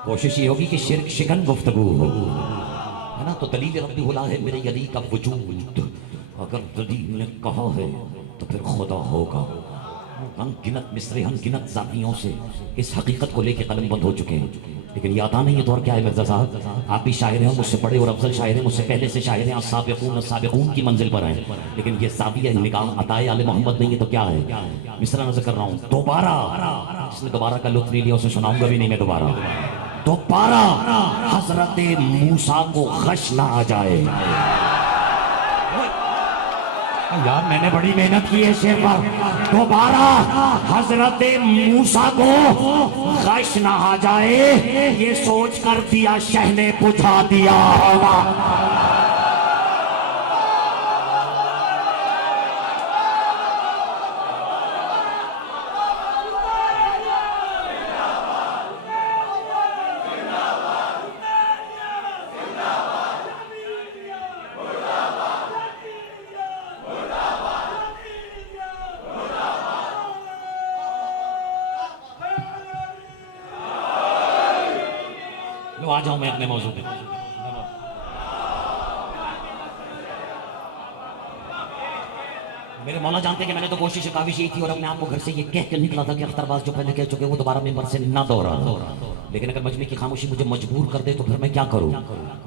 कोशिश ये होगी कि शिर्क शिकन गुफ्तगू हो, है ना। तो दलील रब्बी हुला है मेरे अली का वजूद। अगर दलील ने कहा है तो फिर खुदा होगा। अनगिनत मिसरे, अनगिनत ज़ातियों से इस हकीकत को लेके कलम बंद हो चुके हैं, लेकिन ये आता नहीं है। तो और क्या है मिर्जा साहब, आप भी शायर हैं, मुझसे बड़े और अफजल शायर हैं, मुझसे पहले से शायर हैं, साबिकून साबिकून की मंजिल पर हैं, लेकिन ये साबिया निगाह अताए आले मोहम्मद नहीं है। तो क्या है, मिसरा नजर कर रहा हूँ दोबारा। जिसने दोबारा का लुत्फ नहीं लिया उसे सुनाऊंगा भी नहीं मैं दोबारा। दोबारा हजरत मूसा को खश ना आ जाए। यार मैंने बड़ी मेहनत की है शेर पर। दोबारा हजरत मूसा को खश ना आ जाए, ये सोच कर दिया शह ने बुझा दिया होगा। आ जाऊं मैं अपने मौजूद में। मेरे मौला जानते हैं कि मैंने तो कोशिश काविश यही थी और अपने आप को घर से ये कह कर निकला था कि अख्तर अब्बास जो पहले कह चुके वो दोबारा मेंबर से ना दोहरा। लेकिन अगर मजमे की खामोशी मुझे मजबूर कर दे तो फिर मैं क्या करूं।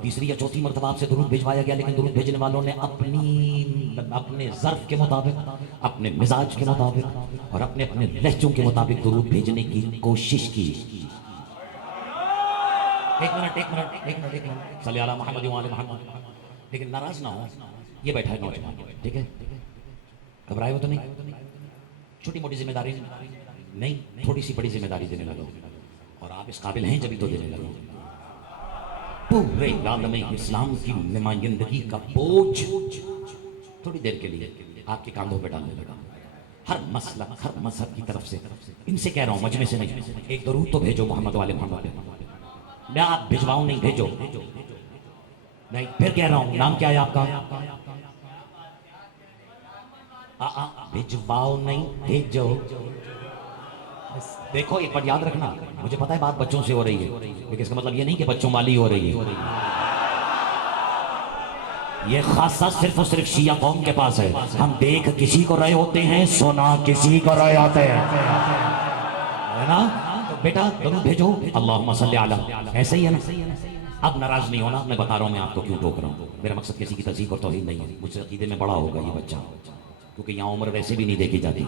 तीसरी या चौथी मरतबा आपसे दुरूद भिजवाया गया, लेकिन दुरूद भेजने वालों ने अपने ज़र्फ के मुताबिक, अपने मिजाज के मुताबिक और अपने अपने लहजों के मुताबिक दुरूद भेजने की कोशिश की। एक मिनट सल्ले अला मोहम्मद व आले मोहम्मद। लेकिन नाराज ना हो, ये बैठा है नौजवान, ठीक है, घबराए हो तो नहीं। छोटी मोटी जिम्मेदारी नहीं, थोड़ी सी बड़ी जिम्मेदारी देने लगा, और आप इस काबिल हैं जब तो देने लगा। पूरे आलम इस्लाम की नुमाइंदगी का बोझ थोड़ी देर के लिए आपके कांधों पे डालने लगा। हर मसला, हर मजहब की तरफ से इनसे कह रहा हूं, मजमे से नहीं, एक दरूद तो भेजो मोहम्मद वाले मोहम्मद। मैं आप भिजवाऊं नहीं, भेजो नहीं। फिर कह रहा हूं, नाम क्या है आपका? भिजवाओ नहीं, भेजो। देखो एक बात याद रखना, मुझे पता है बात बच्चों से हो रही है, लेकिन इसका मतलब ये नहीं कि बच्चों वाली हो रही है। ये खासा सिर्फ और सिर्फ शिया कौम के पास है। हम देख किसी को रहे होते हैं, सुना किसी को रहे होते हैं, है ना। बेटा जरूर भेजो, अल्लाहुम्मा सल्ली अला, ऐसे ही है ना। अब नाराज नहीं होना, मैं बता रहा हूँ मैं आपको क्यों टोक रहा हूँ। मेरा मकसद किसी की तज़ीक और तौहीन नहीं है, मुझसे अकीदे में बड़ा होगा ये बच्चा, क्योंकि यहाँ उम्र वैसे भी नहीं देखी जाती।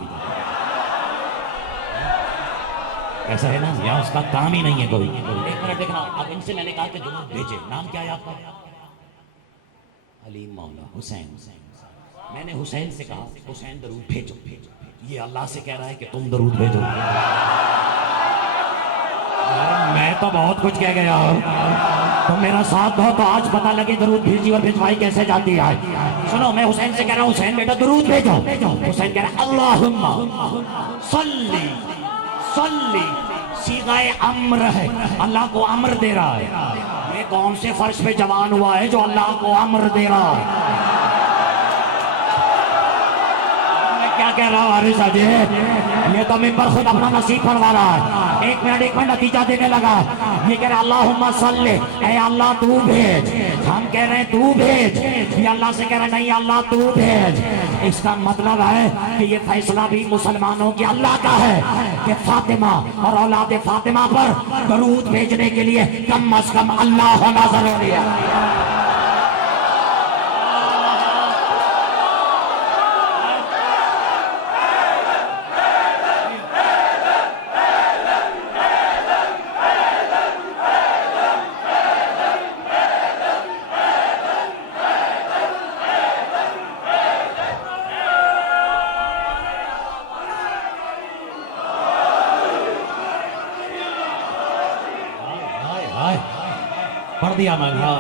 ऐसा है ना, यहाँ उसका काम ही नहीं है कोई। एक मिनट देखना, अब इनसे मैंने कहा कि जरूर भेजे। नाम क्या है आपका? अलीम मौला हुसैन। मैंने हुसैन से कहा हुसैन दरूद भेजो। ये अल्लाह से कह रहा है कि तुम दरूद भेजो। मैं तो बहुत कुछ कह गया हूँ, तो मेरा साथ दो तो आज पता लगे दरूद भेजी और भिजवाई कैसे जाती है। सुनो, मैं हुसैन से कह रहा हूँ, हुसैन बेटा दरूद भेजो। हुसैन कह रहा है अल्लाहुम्मा सल्ली सल्ली सीगाए अम्र है, अल्लाह को अम्र दे रहा है। ये कौन से फर्श पे जवान हुआ है जो अल्लाह को अम्र दे रहा है? मैं क्या कह रहा हूँ हारिस साजिद, ये तो मैं पर खुद अपना नसीब पढ़वा रहा है। एक मिनट नतीजा देने लगा। ये कह रहे अल्लाहुम्मा सल्ले, ऐ अल्लाह तू भेज। हम कह रहे हैं तू भेज, ये अल्लाह से कह रहे नहीं अल्लाह तू भेज। इसका मतलब है कि ये फैसला भी मुसलमानों की अल्लाह का है कि फातिमा और औलाद फातिमा पर दरूद भेजने के लिए कम अज कम अल्लाह होना जरूरी है। पढ़ दिया मैं। हाँ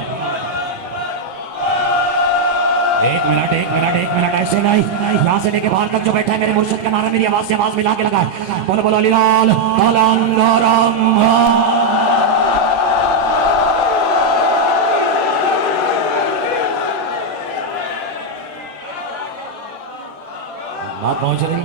एक मिनट ऐसे नहीं, यहाँ से लेके बाहर तक जो बैठा है मेरे मुर्शिद का नारा मेरी आवाज से आवाज मिला के लगा है। बोलो बोलो अलीलाल बात पहुंच रही।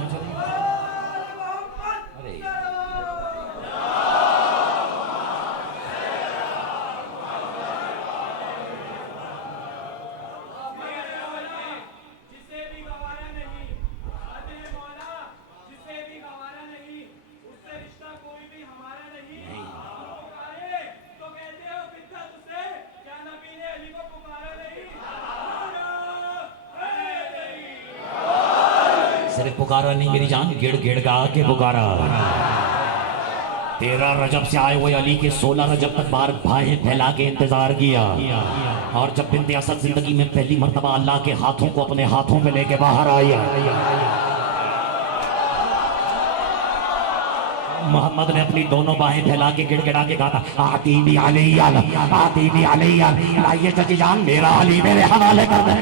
सिर्फ पुकारा नहीं मेरी जान, गिड़ गिड़ गा के पुकारा। 13 रजब से आए हुए अली के 16 रजब तक बार भाई फैला के इंतजार किया। और जब बिन्ते असद जिंदगी में पहली मर्तबा अल्लाह के हाथों को अपने हाथों में लेके बाहर आया, मोहम्मद ने अपनी दोनों बाहें फैला के गिड़गिड़ा के कहा था आती भी अलैया, लाइए चाची जान मेरा अली मेरे हवाले कर दे।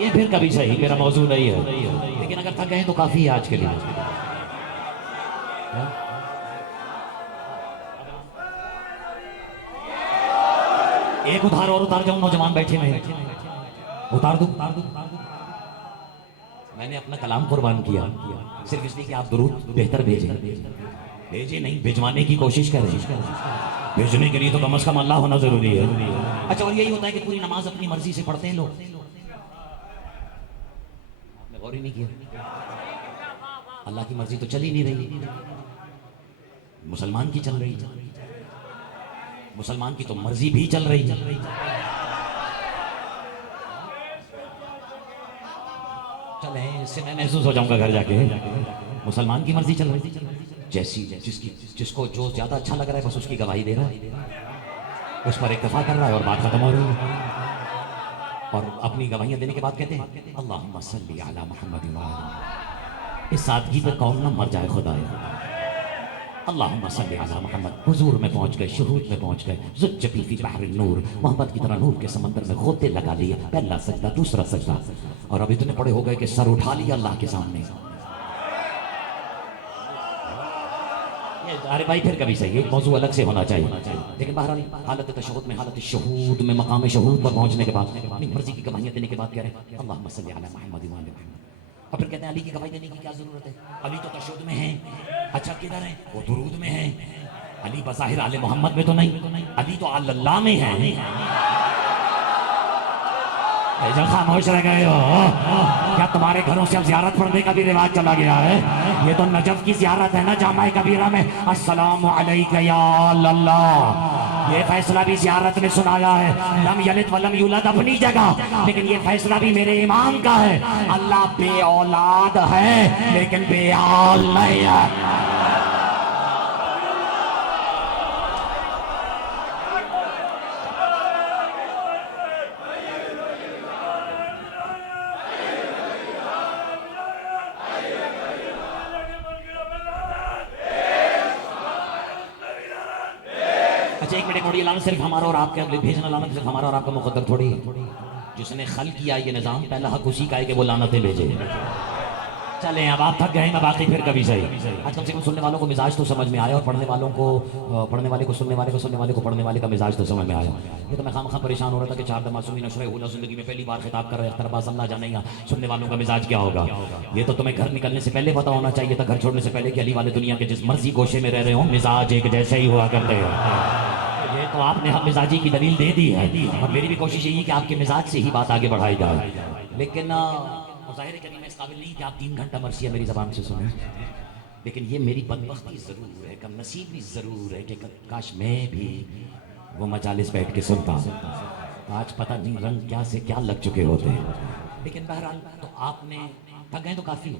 ये फिर कभी सही मेरा मौजूद नहीं है, लेकिन अगर थक गए तो काफी है आज के लिए। एक उधार और उतार जाऊं, नौजवान बैठे में उतार दू। मैंने अपना कलाम कुर्बान किया सिर्फ इसलिए कि आप दुरूद बेहतर भेजे नहीं, भिजवाने की कोशिश करें। भेजने के लिए तो कम से कम अल्लाह होना जरूरी है। अच्छा, और यही होता है कि पूरी नमाज अपनी मर्जी से पढ़ते हैं लोग। गौर ही नहीं किया, अल्लाह की मर्जी तो चल ही नहीं रही, मुसलमान की चल रही, मुसलमान की तो मर्जी भी चल रही है। चले इससे मैं महसूस हो जाऊंगा घर जाके, मुसलमान की मर्जी चल रही, जैसी जिसको जो ज्यादा अच्छा लग रहा है बस उसकी गवाही दे रहा है, उस पर इत्तेफाक कर रहा है और बात खत्म हो रही है। और अपनी गवाहियां देने के बाद कहते हैं अल्लाहुम्मा सल्ली अला मुहम्मद व आलि। इस सादगी पे कौन ना मर जाए खुदाया। अल्लाहुम्मा सल्ली अला मुहम्मद, हुजूर में पहुंच गए, शुहूद में पहुंच गए, ज़ुज्जती फी बहरिन नूर, मोहम्मद की तरह नूर के समंदर में खोते लगा लिए। पहला सजदा, दूसरा सजदा, और अब इतने बड़े हो गए कि सर उठा लिया अल्लाह के सामने। अरे भाई फिर कभी सही, एक मौजू अलग से होना चाहिए, लेकिन बहरहाल हालत तशहुद में, हालत शहूद में, मकाम शहूद पर पहुंचने के बाद अपनी मर्जी की गवाहियां देने के बाद कह रहे हैं अल्लाहुम्मा सल्ली अला मुहम्मद व आलि मुहम्मद। और फिर कहते हैं अली की गवाही देने की क्या जरूरत है, अली तो तशहुद में है। अच्छा किधर है वो? दुरूद में है। अली बज़ाहिर आले मोहम्मद में तो नहीं, अली तो अल्लाह में है। जो खामोश रह गए हो, क्या तुम्हारे घरों से अब ज़ियारत पढ़ने का भी रिवाज चला गया है? ये तो नजफ की ज़ियारत है ना, जामा कबीरा में अस्सलामु अलैका या अल्लाह। ये फैसला भी ज़ियारत में सुनाया है, लम यलिद वलम यूलद अपनी जगह, लेकिन ये फैसला भी मेरे इमाम का है। अल्लाह बे औलाद है लेकिन बेआल नहीं है। एक मिनट मोड़ी, लानत सिर्फ हमारा और आपके भेजना, लानत सिर्फ हमारा और आपका मुकद्दर थोड़ी है। जिसने खल किया ये निज़ाम, पहला हक उसी का है कि वो लानतें भेजे। चलें अब आप थक गए हैं, मैं बाकी फिर कभी सही। आज कम से कम सुनने वालों को मिजाज तो समझ में आया, और पढ़ने वालों को पढ़ने वाले को सुनने वाले को सुनने वाले को पढ़ने वाले का मिजाज तो समझ में आया। ये तो मैं खामखा परेशान हो रहा था कि 4 मासूमी नशरे होला जिंदगी में पहली बार खिताब कर रहे अख्तर अल्लाह जानेगा सुनने वालों का मिजाज क्या होगा। ये तो तुम्हें घर निकलने से पहले पता होना चाहिए था, घर छोड़ने से पहले कि अली वाले दुनिया के जिस मर्जी गोशे में रह रहे हो मिजाज एक जैसे ही हुआ करते हो। ये तो आपने हम मिजाजी की दलील दे दी है, और मेरी भी कोशिश यही कि आपके मिजाज से ही बात आगे बढ़ाई जाए। लेकिन ज़ाहिर है कि मैं इस काबिल नहीं कि आप 3 घंटा मर्सिया मेरी ज़बान से सुने, लेकिन ये मेरी बदबख्ती ज़रूर है, कम नसीबी ज़रूर है कि काश मैं भी वो मजालिस बैठ के सुनता। आज पता नहीं रंग क्या से क्या लग चुके होते, लेकिन बहरहाल तो आपने थक गए तो काफ़ी।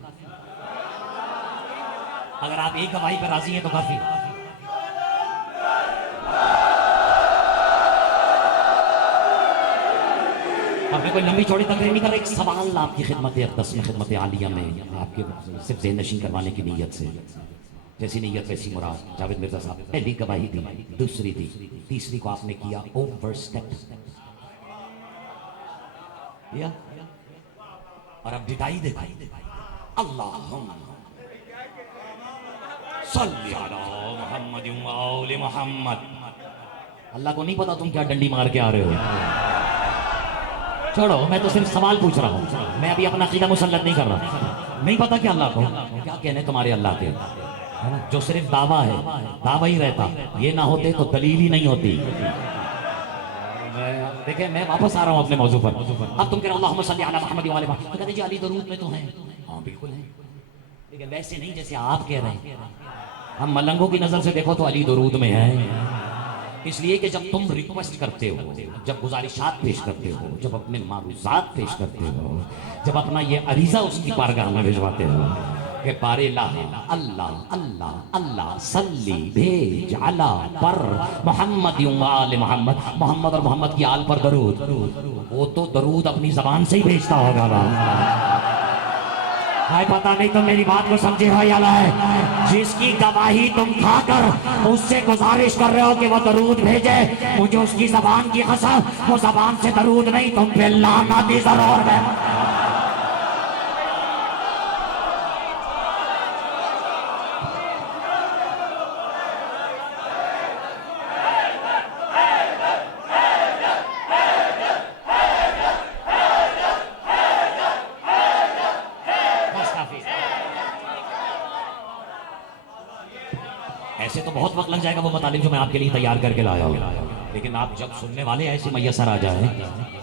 अगर आप एक गवाही पर राजी हैं तो काफ़ी। अब मैं कोई लंबी चौड़ी तकरीर नहीं कर रहा, एक सवाल आपकी खिदमत अक़दस में, खिदमत आलिया में, आपके सिर्फ ज़हन नशीन करवाने की नीयत से। जैसी नीयत वैसी मुराद। जावेद मिर्जा साहब पहली गवाही दी, दूसरी दी, तीसरी को आपने किया ओवर स्टेप, और अब डिटाई दिखाई। अल्लाहुम्मा सल्ली अला मुहम्मद व आले मुहम्मद। अल्लाह को नहीं पता तुम क्या डंडी मार के आ रहे हो। छोड़ो, मैं तो सिर्फ सवाल पूछ रहा हूँ, मैं अभी अपना अकीदा मुसल्लत नहीं कर रहा। नहीं पता क्या अल्लाह को क्या कहने तुम्हारे अल्लाह के, है ना? जो सिर्फ दावा है, दावा ही रहता, ये ना होते तो दलील ही नहीं होती। देखे मैं वापस आ रहा हूँ अपने मौजू पर। अब तुम कह रहे हो अल्लाहुम्मा सल्ली अला मुहम्मद व आले मुहम्मद, तो कहते जी अली दरूद में तो हैं। हाँ बिल्कुल है, लेकिन वैसे नहीं जैसे आप कह रहे हैं। हम मलंगों की नजर से देखो तो अली दरूद में है, इसलिए कि जब तुम रिक्वेस्ट करते हो, जब गुजारिशात पेश करते हो, जब अपने मारूजात पेश करते हो, जब अपना ये अरीजा उसकी बारगाह में भिजवाते हो कि पारे ला अल्लाह अल्लाह अल्लाह सल्ली भेज अला पर मोहम्मद आले मोहम्मद, मोहम्मद और मोहम्मद की आल पर दरूद, वो तो दरूद अपनी जबान से ही भेजता होगा ना। भाई पता नहीं तो मेरी बात को समझे हो या नहीं। जिसकी गवाही तुम खाकर उससे गुजारिश कर रहे हो कि वो दरूद भेजे, मुझे उसकी जबान की कसम, वो जबान से दरूद नहीं तुम पे लानती जरूर है। ऐसे तो बहुत वक्त लग जाएगा वो मतालिब जो मैं आपके लिए तैयार करके लाया हूँ, लेकिन आप जब सुनने वाले ऐसे मैसर आ जाए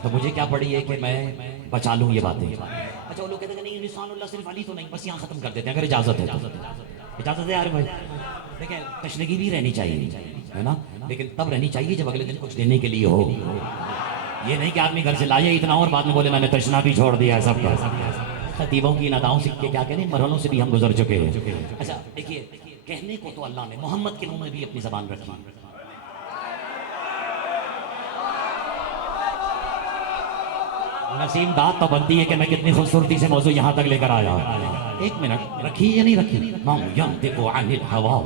तो मुझे क्या पड़ी है कि मैं बचा लूँ ये बातें। अच्छा वो लोग कहते हैं नहीं निशानुल्लाह सिर्फ अली तो नहीं, बस यहाँ खत्म कर देते हैं अगर इजाजत है तो। इजाजत है यार भाई, देखिए तशनगी भी रहनी चाहिए, है ना, लेकिन तब रहनी चाहिए जब अगले दिन कुछ देने के लिए हो। ये नहीं कि आदमी घर से लाए इतना और बाद में बोले मैंने तशना भी छोड़ दिया है सबका। खतीबों की नदाओं से क्या कहने, मरहलों से भी हम गुजर चुके हैं। अच्छा देखिए, कहने को तो अल्लाह ने मोहम्मद के मुंह में भी अपनी जबान रखी। नसीम बात तो बनती है कि मैं कितनी खूबसूरती से मौजूद यहाँ तक लेकर आया। एक मिनट, रखी या नहीं रखी? मा यंतिकु अनिल हवा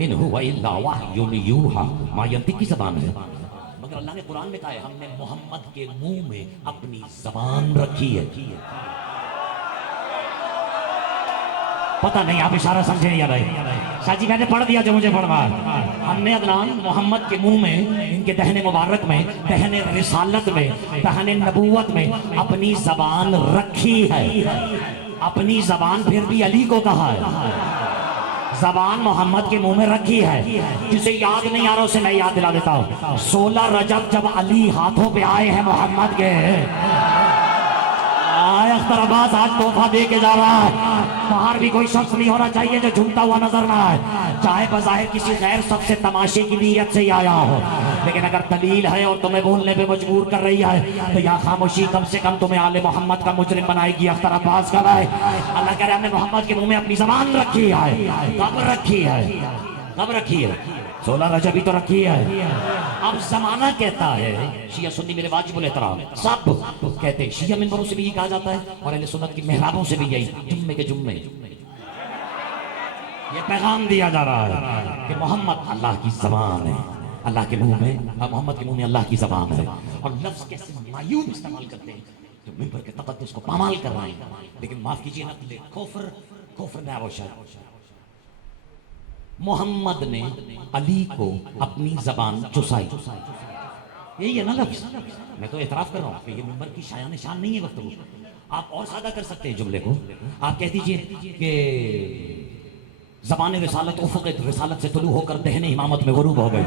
इन हुवा इल्ला वह्युन यूहा। मा यंतिक की जबान है, मगर अल्लाह ने कुरान में कहा है हमने मोहम्मद के मुंह में अपनी जबान रखी है। पता नहीं आप इशारा समझे या नहीं। शाजी मैंने पढ़ दिया जो मुझे पढ़ना है। हमने अदनान मोहम्मद के मुंह में, इनके दहने मुबारक में, दहने रिसालत में, दहने नबूवत में अपनी जबान रखी है। अपनी जबान फिर भी अली को कहा है, जबान मोहम्मद के मुंह में रखी है। जिसे याद नहीं आ रहा उसे मैं याद दिला देता हूँ। 16 रजब जब अली हाथों पे आए हैं मोहम्मद के, अख्तर अब्बास आज तोहफा दे के जा रहा है। बाहर भी कोई शख्स नहीं होना चाहिए जो झूमता हुआ नजर ना आए, चाहे बज़ाहिर किसी गैर सबसे तमाशे की नीयत से ही आया हो, लेकिन अगर दलील है और तुम्हें बोलने पे मजबूर कर रही है तो यह खामोशी कम से कम तुम्हें आले मोहम्मद का मुजरिम बनाएगी। अख्तर अब्बास का है, अल्लाह कह रहा है हमने मोहम्मद के मुंह में अपनी जबान रखी है। कब रखी है? कब रखी है? 16 रजब ही तो रखी है। अब जमाना कहता है, शिया सुन्नी मेरे वाजिबुल एहतराम सब कहते हैं, शिया मिंबरों से भी ये कहा जाता है और अहले सुन्नत की मेहराबों से भी यही, जुम्मे के जुम्मे ये पैगाम दिया जा रहा है कि मोहम्मद अल्लाह की जबान है। अल्लाह के मुंह में, मोहम्मद के मुंह में अल्लाह की जबान है। और लफ्ज कैसे मायूब इस्तेमाल करते हैं जो मिंबर के तकद्दुस को पामाल कर रहे हैं। लेकिन माफ कीजिए, नक़्ल कुफ्र कुफ्र में वो शर्म। मोहम्मद ने अली को अपनी जबान चुसाई, यही है ना लफ्ज। मैं तो एतराफ कर रहा हूं कि ये मिंबर की शायान शान नहीं है गुफ्तगू। आप और सादा कर सकते हैं जुमले को, आप कह दीजिए कि जबान रिसालत उफ़क़ रिसालत से तुलू होकर दहने इमामत में गुरूब हो गई।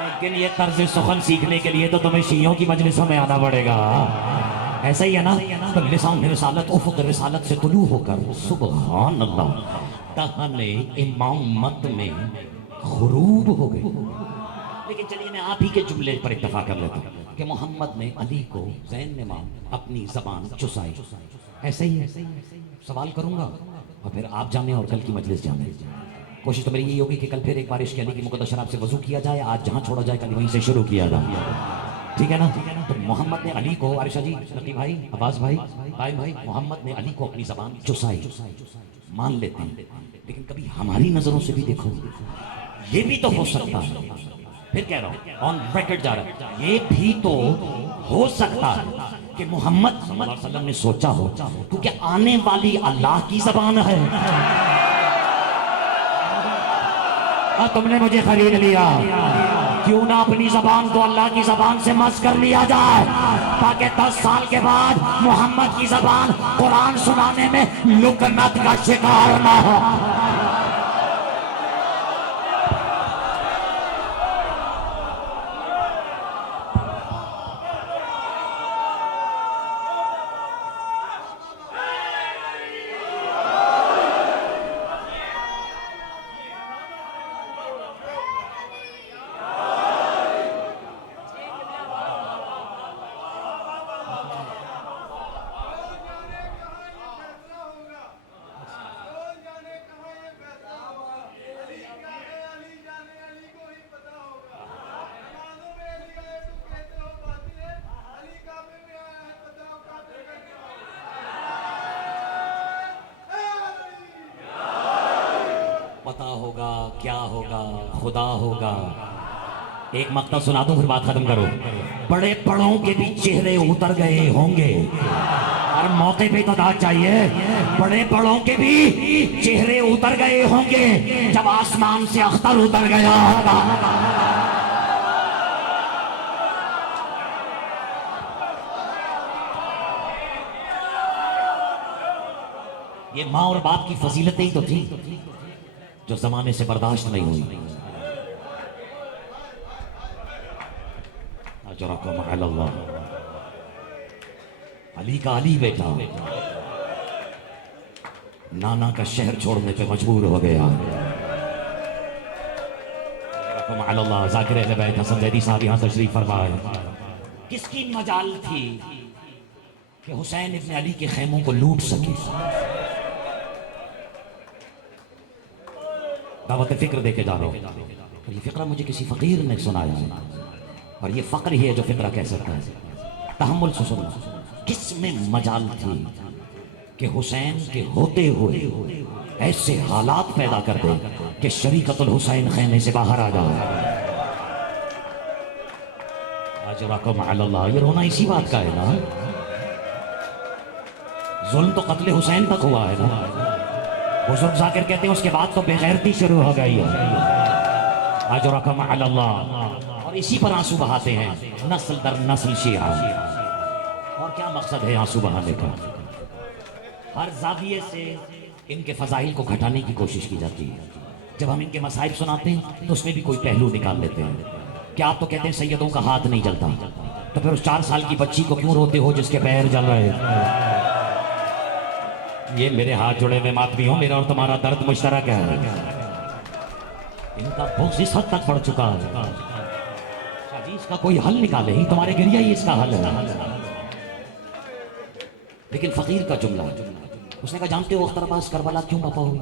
लेकिन ये तर्ज सुखन सीखने के लिए तो तुम्हें शियों की मजलिसों में आना पड़ेगा। ऐसा ही है ना? तो लिसान रिसालत उफ़क़ रिसालत से तुलू होकर सुबहान अल्लाह दहने इमामत में गुरूब हो गई। लेकिन चलिए मैं आप ही के जुमले पर इत्तफा कर लेता हूँ कि मोहम्मद ने अली को ज़ैन ने मां अपनी जबान चुसाई। ऐसा ही है। सवाल करूंगा और फिर आप जाने और कल की मजलिस जाने। कोशिश तो मेरी यही होगी कि कल फिर एक बार इश्क़ अली की मुक़द्दस शराब से वजू किया जाए। आज जहां छोड़ा जाए कल वहीं से शुरू किया जाए, ठीक है ना? तो मोहम्मद ने अली को, आरिशा जी, लकी भाई, अब्बास भाई, भाई, मोहम्मद ने अली को अपनी जबान चुसाई। मान लेते हैं, लेकिन कभी हमारी नजरों से भी देखो, ये भी तो हो सकता है। फिर कह रहा हूं, ऑन रिकॉर्ड जा रहा है, ये भी तो हो सकता है कि मोहम्मद सल्लल्लाहु अलैहि वसल्लम ने सोचा हो, क्योंकि आने वाली अल्लाह की जबान है। तुमने मुझे खरीद लिया, क्यों ना अपनी जबान को अल्लाह की जबान से मस कर लिया जाए, ताकि 10 साल के बाद मोहम्मद की जबान कुरान सुनाने में लुकनत का शिकार ना हो। पता होगा, क्या होगा, खुदा होगा। एक मक्ता सुना दूं फिर बात खत्म करो। बड़े बड़ों के भी चेहरे उतर गए होंगे, और मौके पे तो दाद चाहिए। बड़े बड़ों के भी चेहरे उतर गए होंगे जब आसमान से अख्तर उतर गया होगा। ये माँ और बाप की फजीलतें ही तो थी जो जमाने से बर्दाश्त नहीं हुई। अली का अली बेटा नाना का शहर छोड़ने पे मजबूर हो गया। जाकिर अहले बैत हसन ज़ैदी साहब यहाँ तशरीफ फरमाए। किसकी मजाल थी कि हुसैन इब्न अली के खेमों को लूट सके। दावत फिक्र देके जा रहा हूँ, ये फिक्रा मुझे किसी फकीर ने सुनाया है, और ये फक्र ही है जो फिक्रा कह सकता है। तहम्मुल से सुनना, किसमें मजाल थी कि हुसैन के होते हुए ऐसे हालात पैदा कर दे कि शरीकतुल हुसैन खेमे से बाहर आ जाए। अजरकुम अल्लाह, ये रोना इसी बात का है ना। जुल्म तो कत्ले हुसैन तक हुआ है ना। बुजुर्ग जाकिर कहते हैं उसके बाद तो बेगैरती शुरू हो गई है। अजरकुम अल्लाह, और इसी पर आंसू बहाते हैं नस्ल दर नस्ल शिया। और क्या मकसद है आंसू बहाने का? हर जाविये से इनके फजाइल को घटाने की कोशिश की जाती है। जब हम इनके मसाइब सुनाते हैं तो उसमें भी कोई पहलू निकाल लेते हैं। क्या आप तो कहते हैं सैयदों का हाथ नहीं जलता, तो फिर उस 4 साल की बच्ची को क्यों रोते हो जिसके पैर जल रहे हैं? ये मेरे हाथ जुड़े में मातमी हो, मेरा और तुम्हारा दर्द मुश्तरक है। इनका बोझ इस हद तक बढ़ चुका है, इसका कोई हल निकाले ही, तुम्हारे गिरिया ही इसका हल है। लेकिन फकीर का जुमला, उसने कहा जानते हो अख्तर अब्बास करबला क्यों बपा हुई?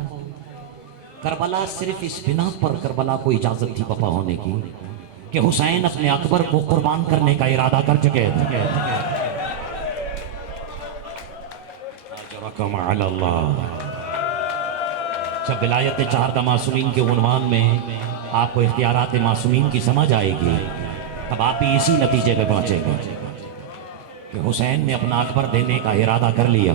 करबला सिर्फ इस बिना पर करबला को इजाजत थी बपा होने की कि हुसैन अपने अकबर को कुर्बान करने का इरादा कर चुके थे। जब विलायत 4 मासूमीन के उन्वान में आपको इख्तियारात मासूमीन की समझ आएगी, तब आप भी इसी नतीजे पे पहुंचेंगे। कि हुसैन ने अपना अकबर देने का इरादा कर लिया।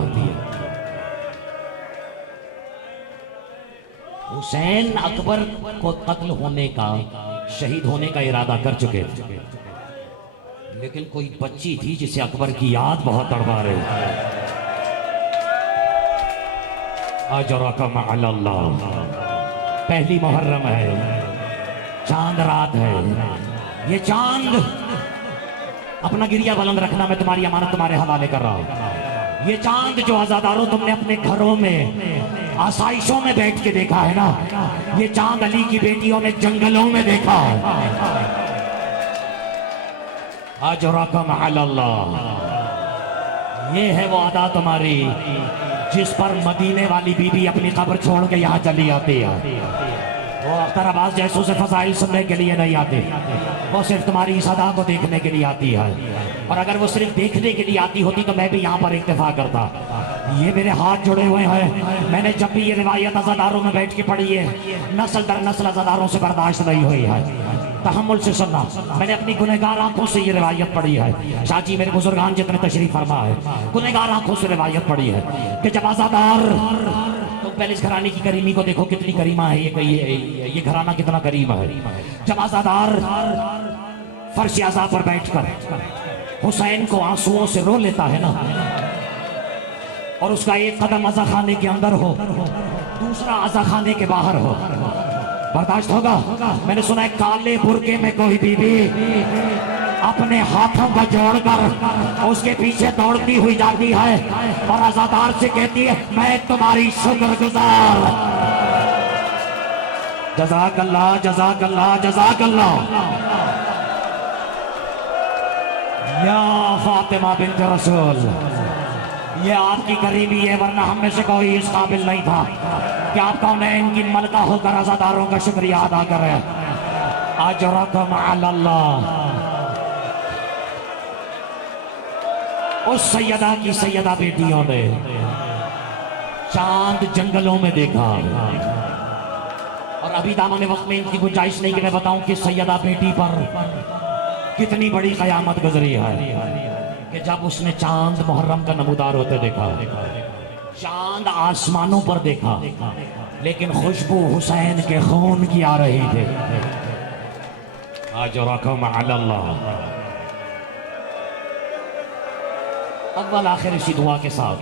हुसैन अकबर को कत्ल होने का, शहीद होने का इरादा कर चुके थे, लेकिन कोई बच्ची थी जिसे अकबर की याद बहुत तड़पा रही। अजरकम अल्लाह, पहली मुहर्रम है, चांद रात है। ये चांद, अपना गिरिया बुलंद रखना, मैं तुम्हारी अमानत तुम्हारे हवाले कर रहा हूं। ये चांद जो आजादारों तुमने अपने घरों में आसाइशों में बैठ के देखा है ना, ये चांद अली की बेटियों ने जंगलों में देखा है। अजरकम अल्लाह, ये है वो अदा तुम्हारी जिस पर मदीने वाली बीबी अपनी कब्र छोड़ के यहाँ चली आती है। वो अख्तर अब्बास जैसों से फजाइल सुनने के लिए नहीं आती, वो सिर्फ तुम्हारी इस अदा को देखने के लिए आती है। और अगर वो सिर्फ देखने के लिए आती होती तो मैं भी यहाँ पर इत्तेफा करता। ये मेरे हाथ जुड़े हुए हैं, मैंने जब भी ये रिवायत अज़ादारों में बैठ के पढ़ी है, नस्ल दर नस्ल अज़ादारों से बर्दाश्त नहीं हुई है। तहम्मुल से सुनना, मैंने अपनी गुनहगार आंखों से ये रिवायत पढ़ी है। शाहजी मेरे बुजुर्गान जितने तशरीफ फरमा है, गुनहगार आंखों से रिवायत पढ़ी है कि जब आज़ादार, तो पहले इस घराने की करीमी को देखो, कितनी करीमा है ये घराना कितना करीम है। जब आज़ादार फर्श आज़ा पर बैठकर हुसैन को आंसुओं से रो लेता है ना, और उसका एक कदम अज़ा खाने के अंदर हो, दूसरा अज़ा खाने के बाहर हो, बर्दाश्त होगा? मैंने सुना है काले बुर्के में कोई बीबी अपने हाथों को जोड़कर उसके पीछे दौड़ती हुई जाती है और आज़ादार से कहती है, मैं तुम्हारी शुक्रगुजार। जज़ाकल्लाह जज़ाकल्लाह जज़ाकल्लाह या फातिमा बिन्त रसूल, ये आपकी करीबी है, वरना हम में से कोई इस काबिल नहीं था कि आप कौनैन की मलका होकर आज़ादारों का शुक्रिया अदा करें। अजरकम अल्लाह, उस सैयदा की सैयदा बेटियों ने चांद जंगलों में देखा। और अभी दामन वक्त में इनकी गुंजाइश नहीं कि मैं बताऊं कि सैयदा बेटी पर कितनी बड़ी कयामत गुजरी है कि जब उसने चांद मुहर्रम का नमूदार होते देखा, चांद आसमानों पर देखा, लेकिन खुशबू हुसैन के खून की आ रही थी। अजरकम अल्लाह, अव्वल आखिर इसी दुआ के साथ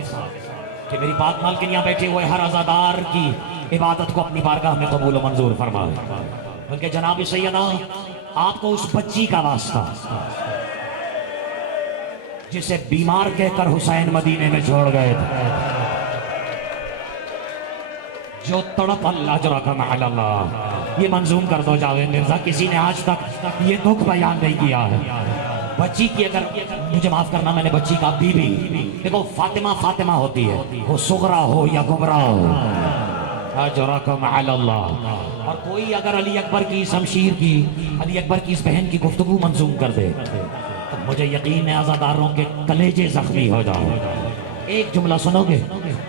कि मेरी पाक मालकिन यहाँ बैठे हुए हर आज़ादार की इबादत को अपनी बारगाह में कबूल और मंजूर फरमाए। उनके जनाब सैयदा, आपको उस बच्ची का वास्ता जिसे बीमार कहकर हुसैन मदीने में छोड़ गए थे, जो तड़प, अल्लाह जरकम अल्लाह, ये मंजूम कर दो जावेद मिर्जा। किसी ने आज तक ये दुख बयान नहीं किया है। बच्ची की, अगर मुझे माफ करना, मैंने बच्ची का बीबी, देखो फातिमा फातिमा होती है, वो सुगरा हो या गुबरा हो। अजरकम अल्लाह, और कोई अगर अली अकबर की शमशीर की, अली अकबर की इस बहन की गुफ्तगू मंजूम कर दे तो मुझे यकीन है आज़ादारों के कलेजे जख्मी हो जाओ। एक जुमला सुनोगे,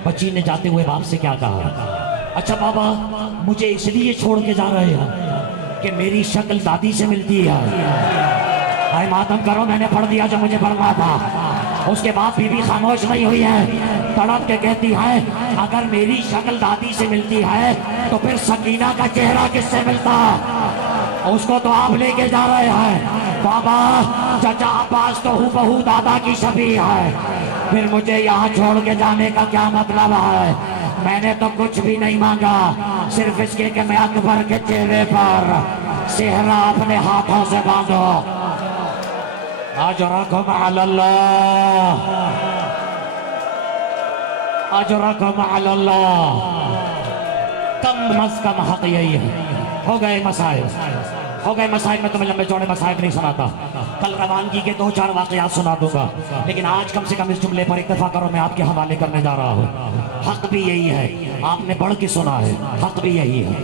बच्ची ने जाते हुए बाप से क्या कहा? अच्छा बाबा, मुझे इसलिए छोड़ के जा रहे हैं कि मेरी शक्ल दादी से मिलती है। हाय मातम करो, मैंने पढ़ दिया जो मुझे पढ़ना था। उसके बाद बीबी खामोश नहीं हुई है, तड़प के कहती है, अगर मेरी शक्ल दादी से मिलती है तो फिर सकीना का चेहरा किससे मिलता? उसको तो आप लेके जा रहे हैं। बाबा, चाचा अब्बास तो हूबहू दादा की शबी है, फिर मुझे यहाँ छोड़ के जाने का क्या मतलब है? मैंने तो कुछ भी नहीं मांगा, सिर्फ इसके कि मैं अकबर के चेहरे पर सेहरा अपने हाथों से बांधो। अजरकम अल्लाह, अजरकम अल्लाह, कम अज कम हक यही है। हो गए मसाइल, हो गए मसाइल। मैं तुम्हें लंबे चौड़े मसाइल नहीं सुनाता, कल रवानगी के 2-4 वाकयात सुना दूंगा, लेकिन आज कम से कम इस जुमले पर इत्तेफा करो, मैं आपके हवाले करने जा रहा हूँ। हक भी यही है, आपने बढ़ के सुना है, हक भी यही है।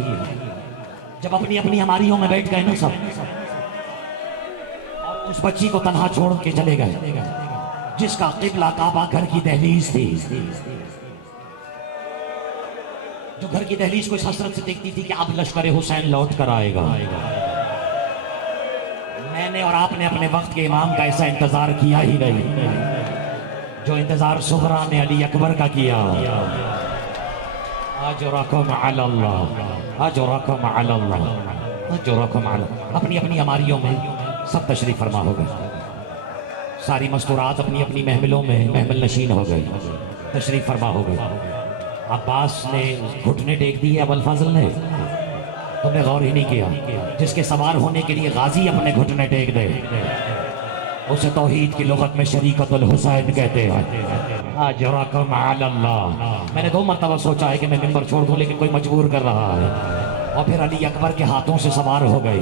जब अपनी अपनी हमारियों में बैठ गए ना सब, और उस बच्ची को तन्हा छोड़ के चले गए जिसका किबला काबा घर की दहलीज थी, जो घर की दहलीज को इस हसरत से देखती थी कि अब लश्कर हुसैन लौट कर आएगा। मैंने और आपने अपने वक्त के इमाम का ऐसा इंतजार किया ही नहीं। जो इंतजार सुहरा ने अली अकबर का किया। अजरकुम अलल्लाह, अजरकुम अलल्लाह, अजरकुम अलल्लाह। अपनी अपनी अमारियों में सब तशरीफ फरमा हो गए। सारी मस्तूरात अपनी अपनी महमिलों में महमिल नशीन हो गई, तशरीफ फरमा हो गई। अब्बास ने घुटने टेक दिए, अबुल फजल ने, तुमने गौर ही नहीं किया। जिसके सवार होने के लिए गाजी अपने घुटने टेक दे उसे तौहीद की लुगत में शरीकतुल हुसैन कहते हैं। अजरकुम अलल्लाह। मैंने 2 मरतबा सोचा है कि मैं मिंबर छोड़ दूं, लेकिन कोई मजबूर कर रहा है। और फिर अली अकबर के हाथों से सवार हो गए।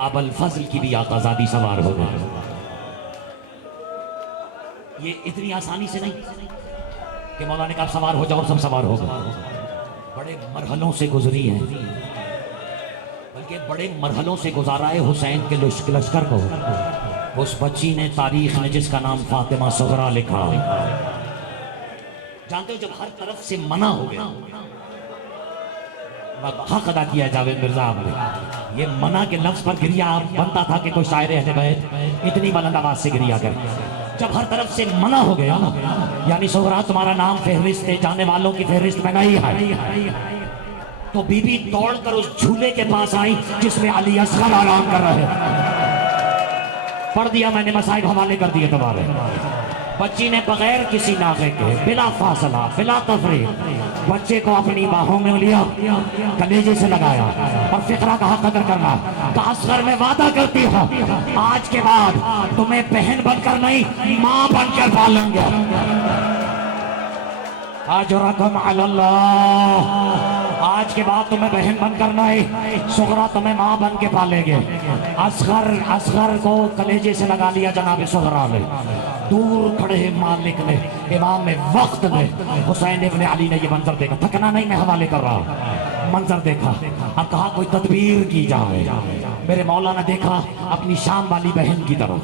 अबुल फजल की भी आज़ादी सवार हो गई। ये इतनी आसानी से नहीं कि मौला ने कहा सवार हो जाओ, सब सवार हो गए। बड़े मरहलों से गुजरी हैं, बल्कि बड़े मरहलों से गुजारा है हुसैन के लश्कर को। उस बच्ची ने, तारीख ने, जिसका नाम फातिमा सुगरा लिखा। जानते हो जब हर तरफ से मना हो गया, हक अदा किया जावेद मिर्जा आपने। ये मना के लफ्ज पर गिरिया बनता था कि कोई शायर अहले बैत इतनी बुलंद आवाज से गिरिया कर। जब हर तरफ से मना हो गया ना, यानी सुगरा तुम्हारा नाम फहरिस्त है, जाने वालों की फहरिस्त में नहीं है, तो बीबी दौड़कर उस झूले के पास आई जिसमें अली असगर आराम कर रहे। पढ़ दिया मैंने, मसाइब हवाले कर दिए तुम्हारे। बच्ची ने बगैर किसी नागे के, बिला फासला, बिला तफरीक, बच्चे को अपनी बाहों में लिया, कलेजे से लगाया और फिक्रा का हक कदर करना का असगर में वादा करती है, आज के बाद तुम्हें बहन बनकर नहीं, माँ बनकर पालेंगे। अजरकुम अलल्लाह। आज के बाद तुम्हें बहन बनकर नहीं, सुगरा तुम्हें माँ बन के पालेंगे। असगर को कलेजे से लगा लिया जनाब सुगरा ने। दूर खड़े मालिक ने, इमाम वक्त ने, हुसैन इब्ने अली ने ये मंजर देखा। थकना नहीं, मैं हवाले कर रहा। मंजर देखा, अब कहा कोई तदबीर की जाए। मेरे मौला ने देखा अपनी शाम वाली बहन की तरफ,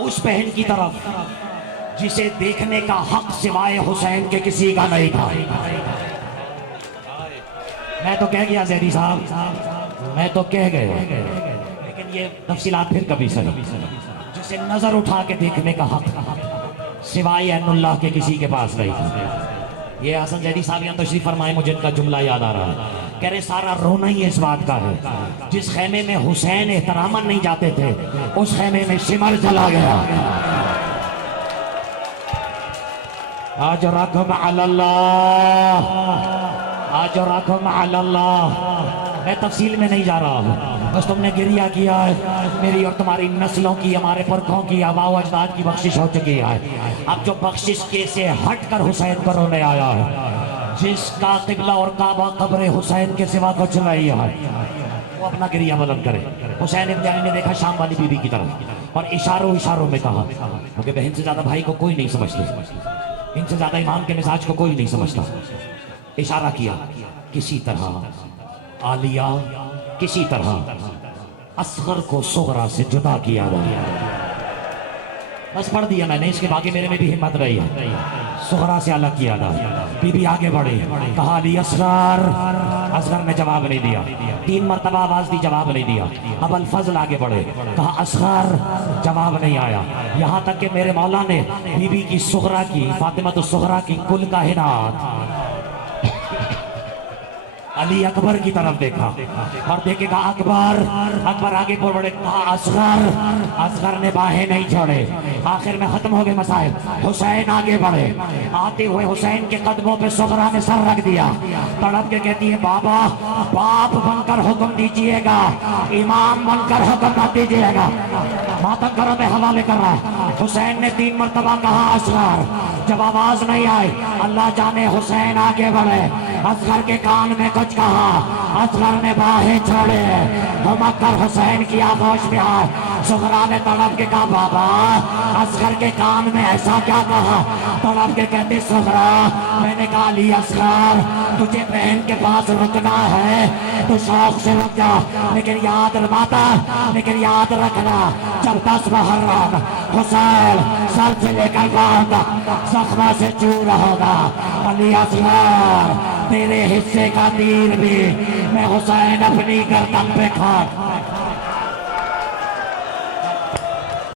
उस बहन की तरफ जिसे देखने का हक सिवाय हुसैन के किसी का नहीं था। मैं तो कह गया ज़ैदी साहब, मैं तो कह गया, लेकिन ये तफसीलात फिर कभी सही। जिसे नजर उठा के देखने का हक सिवाय अन्नुल्लाह के किसी के पास नहीं था। ये हसन ज़ैदी साहब यहाँ तशरीफ फरमाए, मुझे इनका जुमला याद आ रहा है। कह रहे सारा रोना ही इस बात का है, जिस खेमे में हुसैन एहतरामन नहीं जाते थे, उस खेमे में सिमर चला गया। अजरकुम अलल्लाह, अजरकुम अलल्लाह। मैं तफसील में नहीं जा रहा हूँ, बस तुमने गिरिया किया है। मेरी और तुम्हारी नस्लों की, हमारे पुरखों की, आबाओ अजदाद की बख्शिश हो चुकी है। अब जो बख्शिश के से हट कर हुसैन को रोने आया है, जिसका किबला और काबा कब्र हुसैन के सिवा कुछ नहीं है, वो अपना गिरिया बुलंद करे। हुसैन इब्ने अली ने देखा शाम वाली बीबी की तरफ और इशारों इशारों में कहा, क्योंकि बहन से ज्यादा भाई को कोई नहीं समझते, इनसे ज्यादा इमाम के मिजाज को कोई नहीं समझता। इशारा किया, किसी तरह आलिया, किसी तरह असगर को सुगरा से जुदा किया गया। बस पढ़ दिया मैंने, इसके बाकी मेरे में भी हिम्मत रही है। सुगरा से अलग किया गया। बीबी आगे बढ़ी, कहा अली असगर। असगर ने जवाब नहीं दिया। 3 मरतबा आवाज दी, जवाब नहीं दिया। अबुल फजल आगे बढ़े, कहा असगर, जवाब नहीं आया। यहाँ तक कि मेरे मौला ने बीबी की सुगरा की, फातिमा तो सुगरा की कुल का हिनात अली अकबर की तरफ देखा और देखेगा अकबर। अकबर आगे बढ़े, कहा असगर। असगर ने बाहें नहीं छोड़े। आखिर में खत्म हो गए मसाइल। हुसैन आगे बढ़े, आते हुए हुसैन के कदमों पे सुगरा ने सर रख दिया। तड़प के कहती है, बाबा बाप बनकर हुक्म दीजिएगा, इमाम बनकर हुक्म न दीजिएगा। मातम करो, मैं हवाले कर रहा। हुसैन ने 3 मरतबा कहा असगर, जब आवाज नहीं आई, अल्लाह जाने हुसैन आगे बढ़े, असगर के कान में कुछ कहा। असगर ने बाहें छोड़े, घुमक्कर हुसैन की आगोश में आए। सुगरा ने तड़प के कहा, बाबा असगर के कान में ऐसा क्या कहा? तड़प के कहते, सुगरा मैंने कहा अली असगर तुझे बहन के पास रुकना है तो शौक से रुक जा, लेकिन याद रखना जब 10 मुहर्रम हुसैन सर से लेकर गाँव जख्मा से चूर होगा, अली असगर तेरे हिस्से का तीर भी मैं हुसैन अपनी गर्दन पे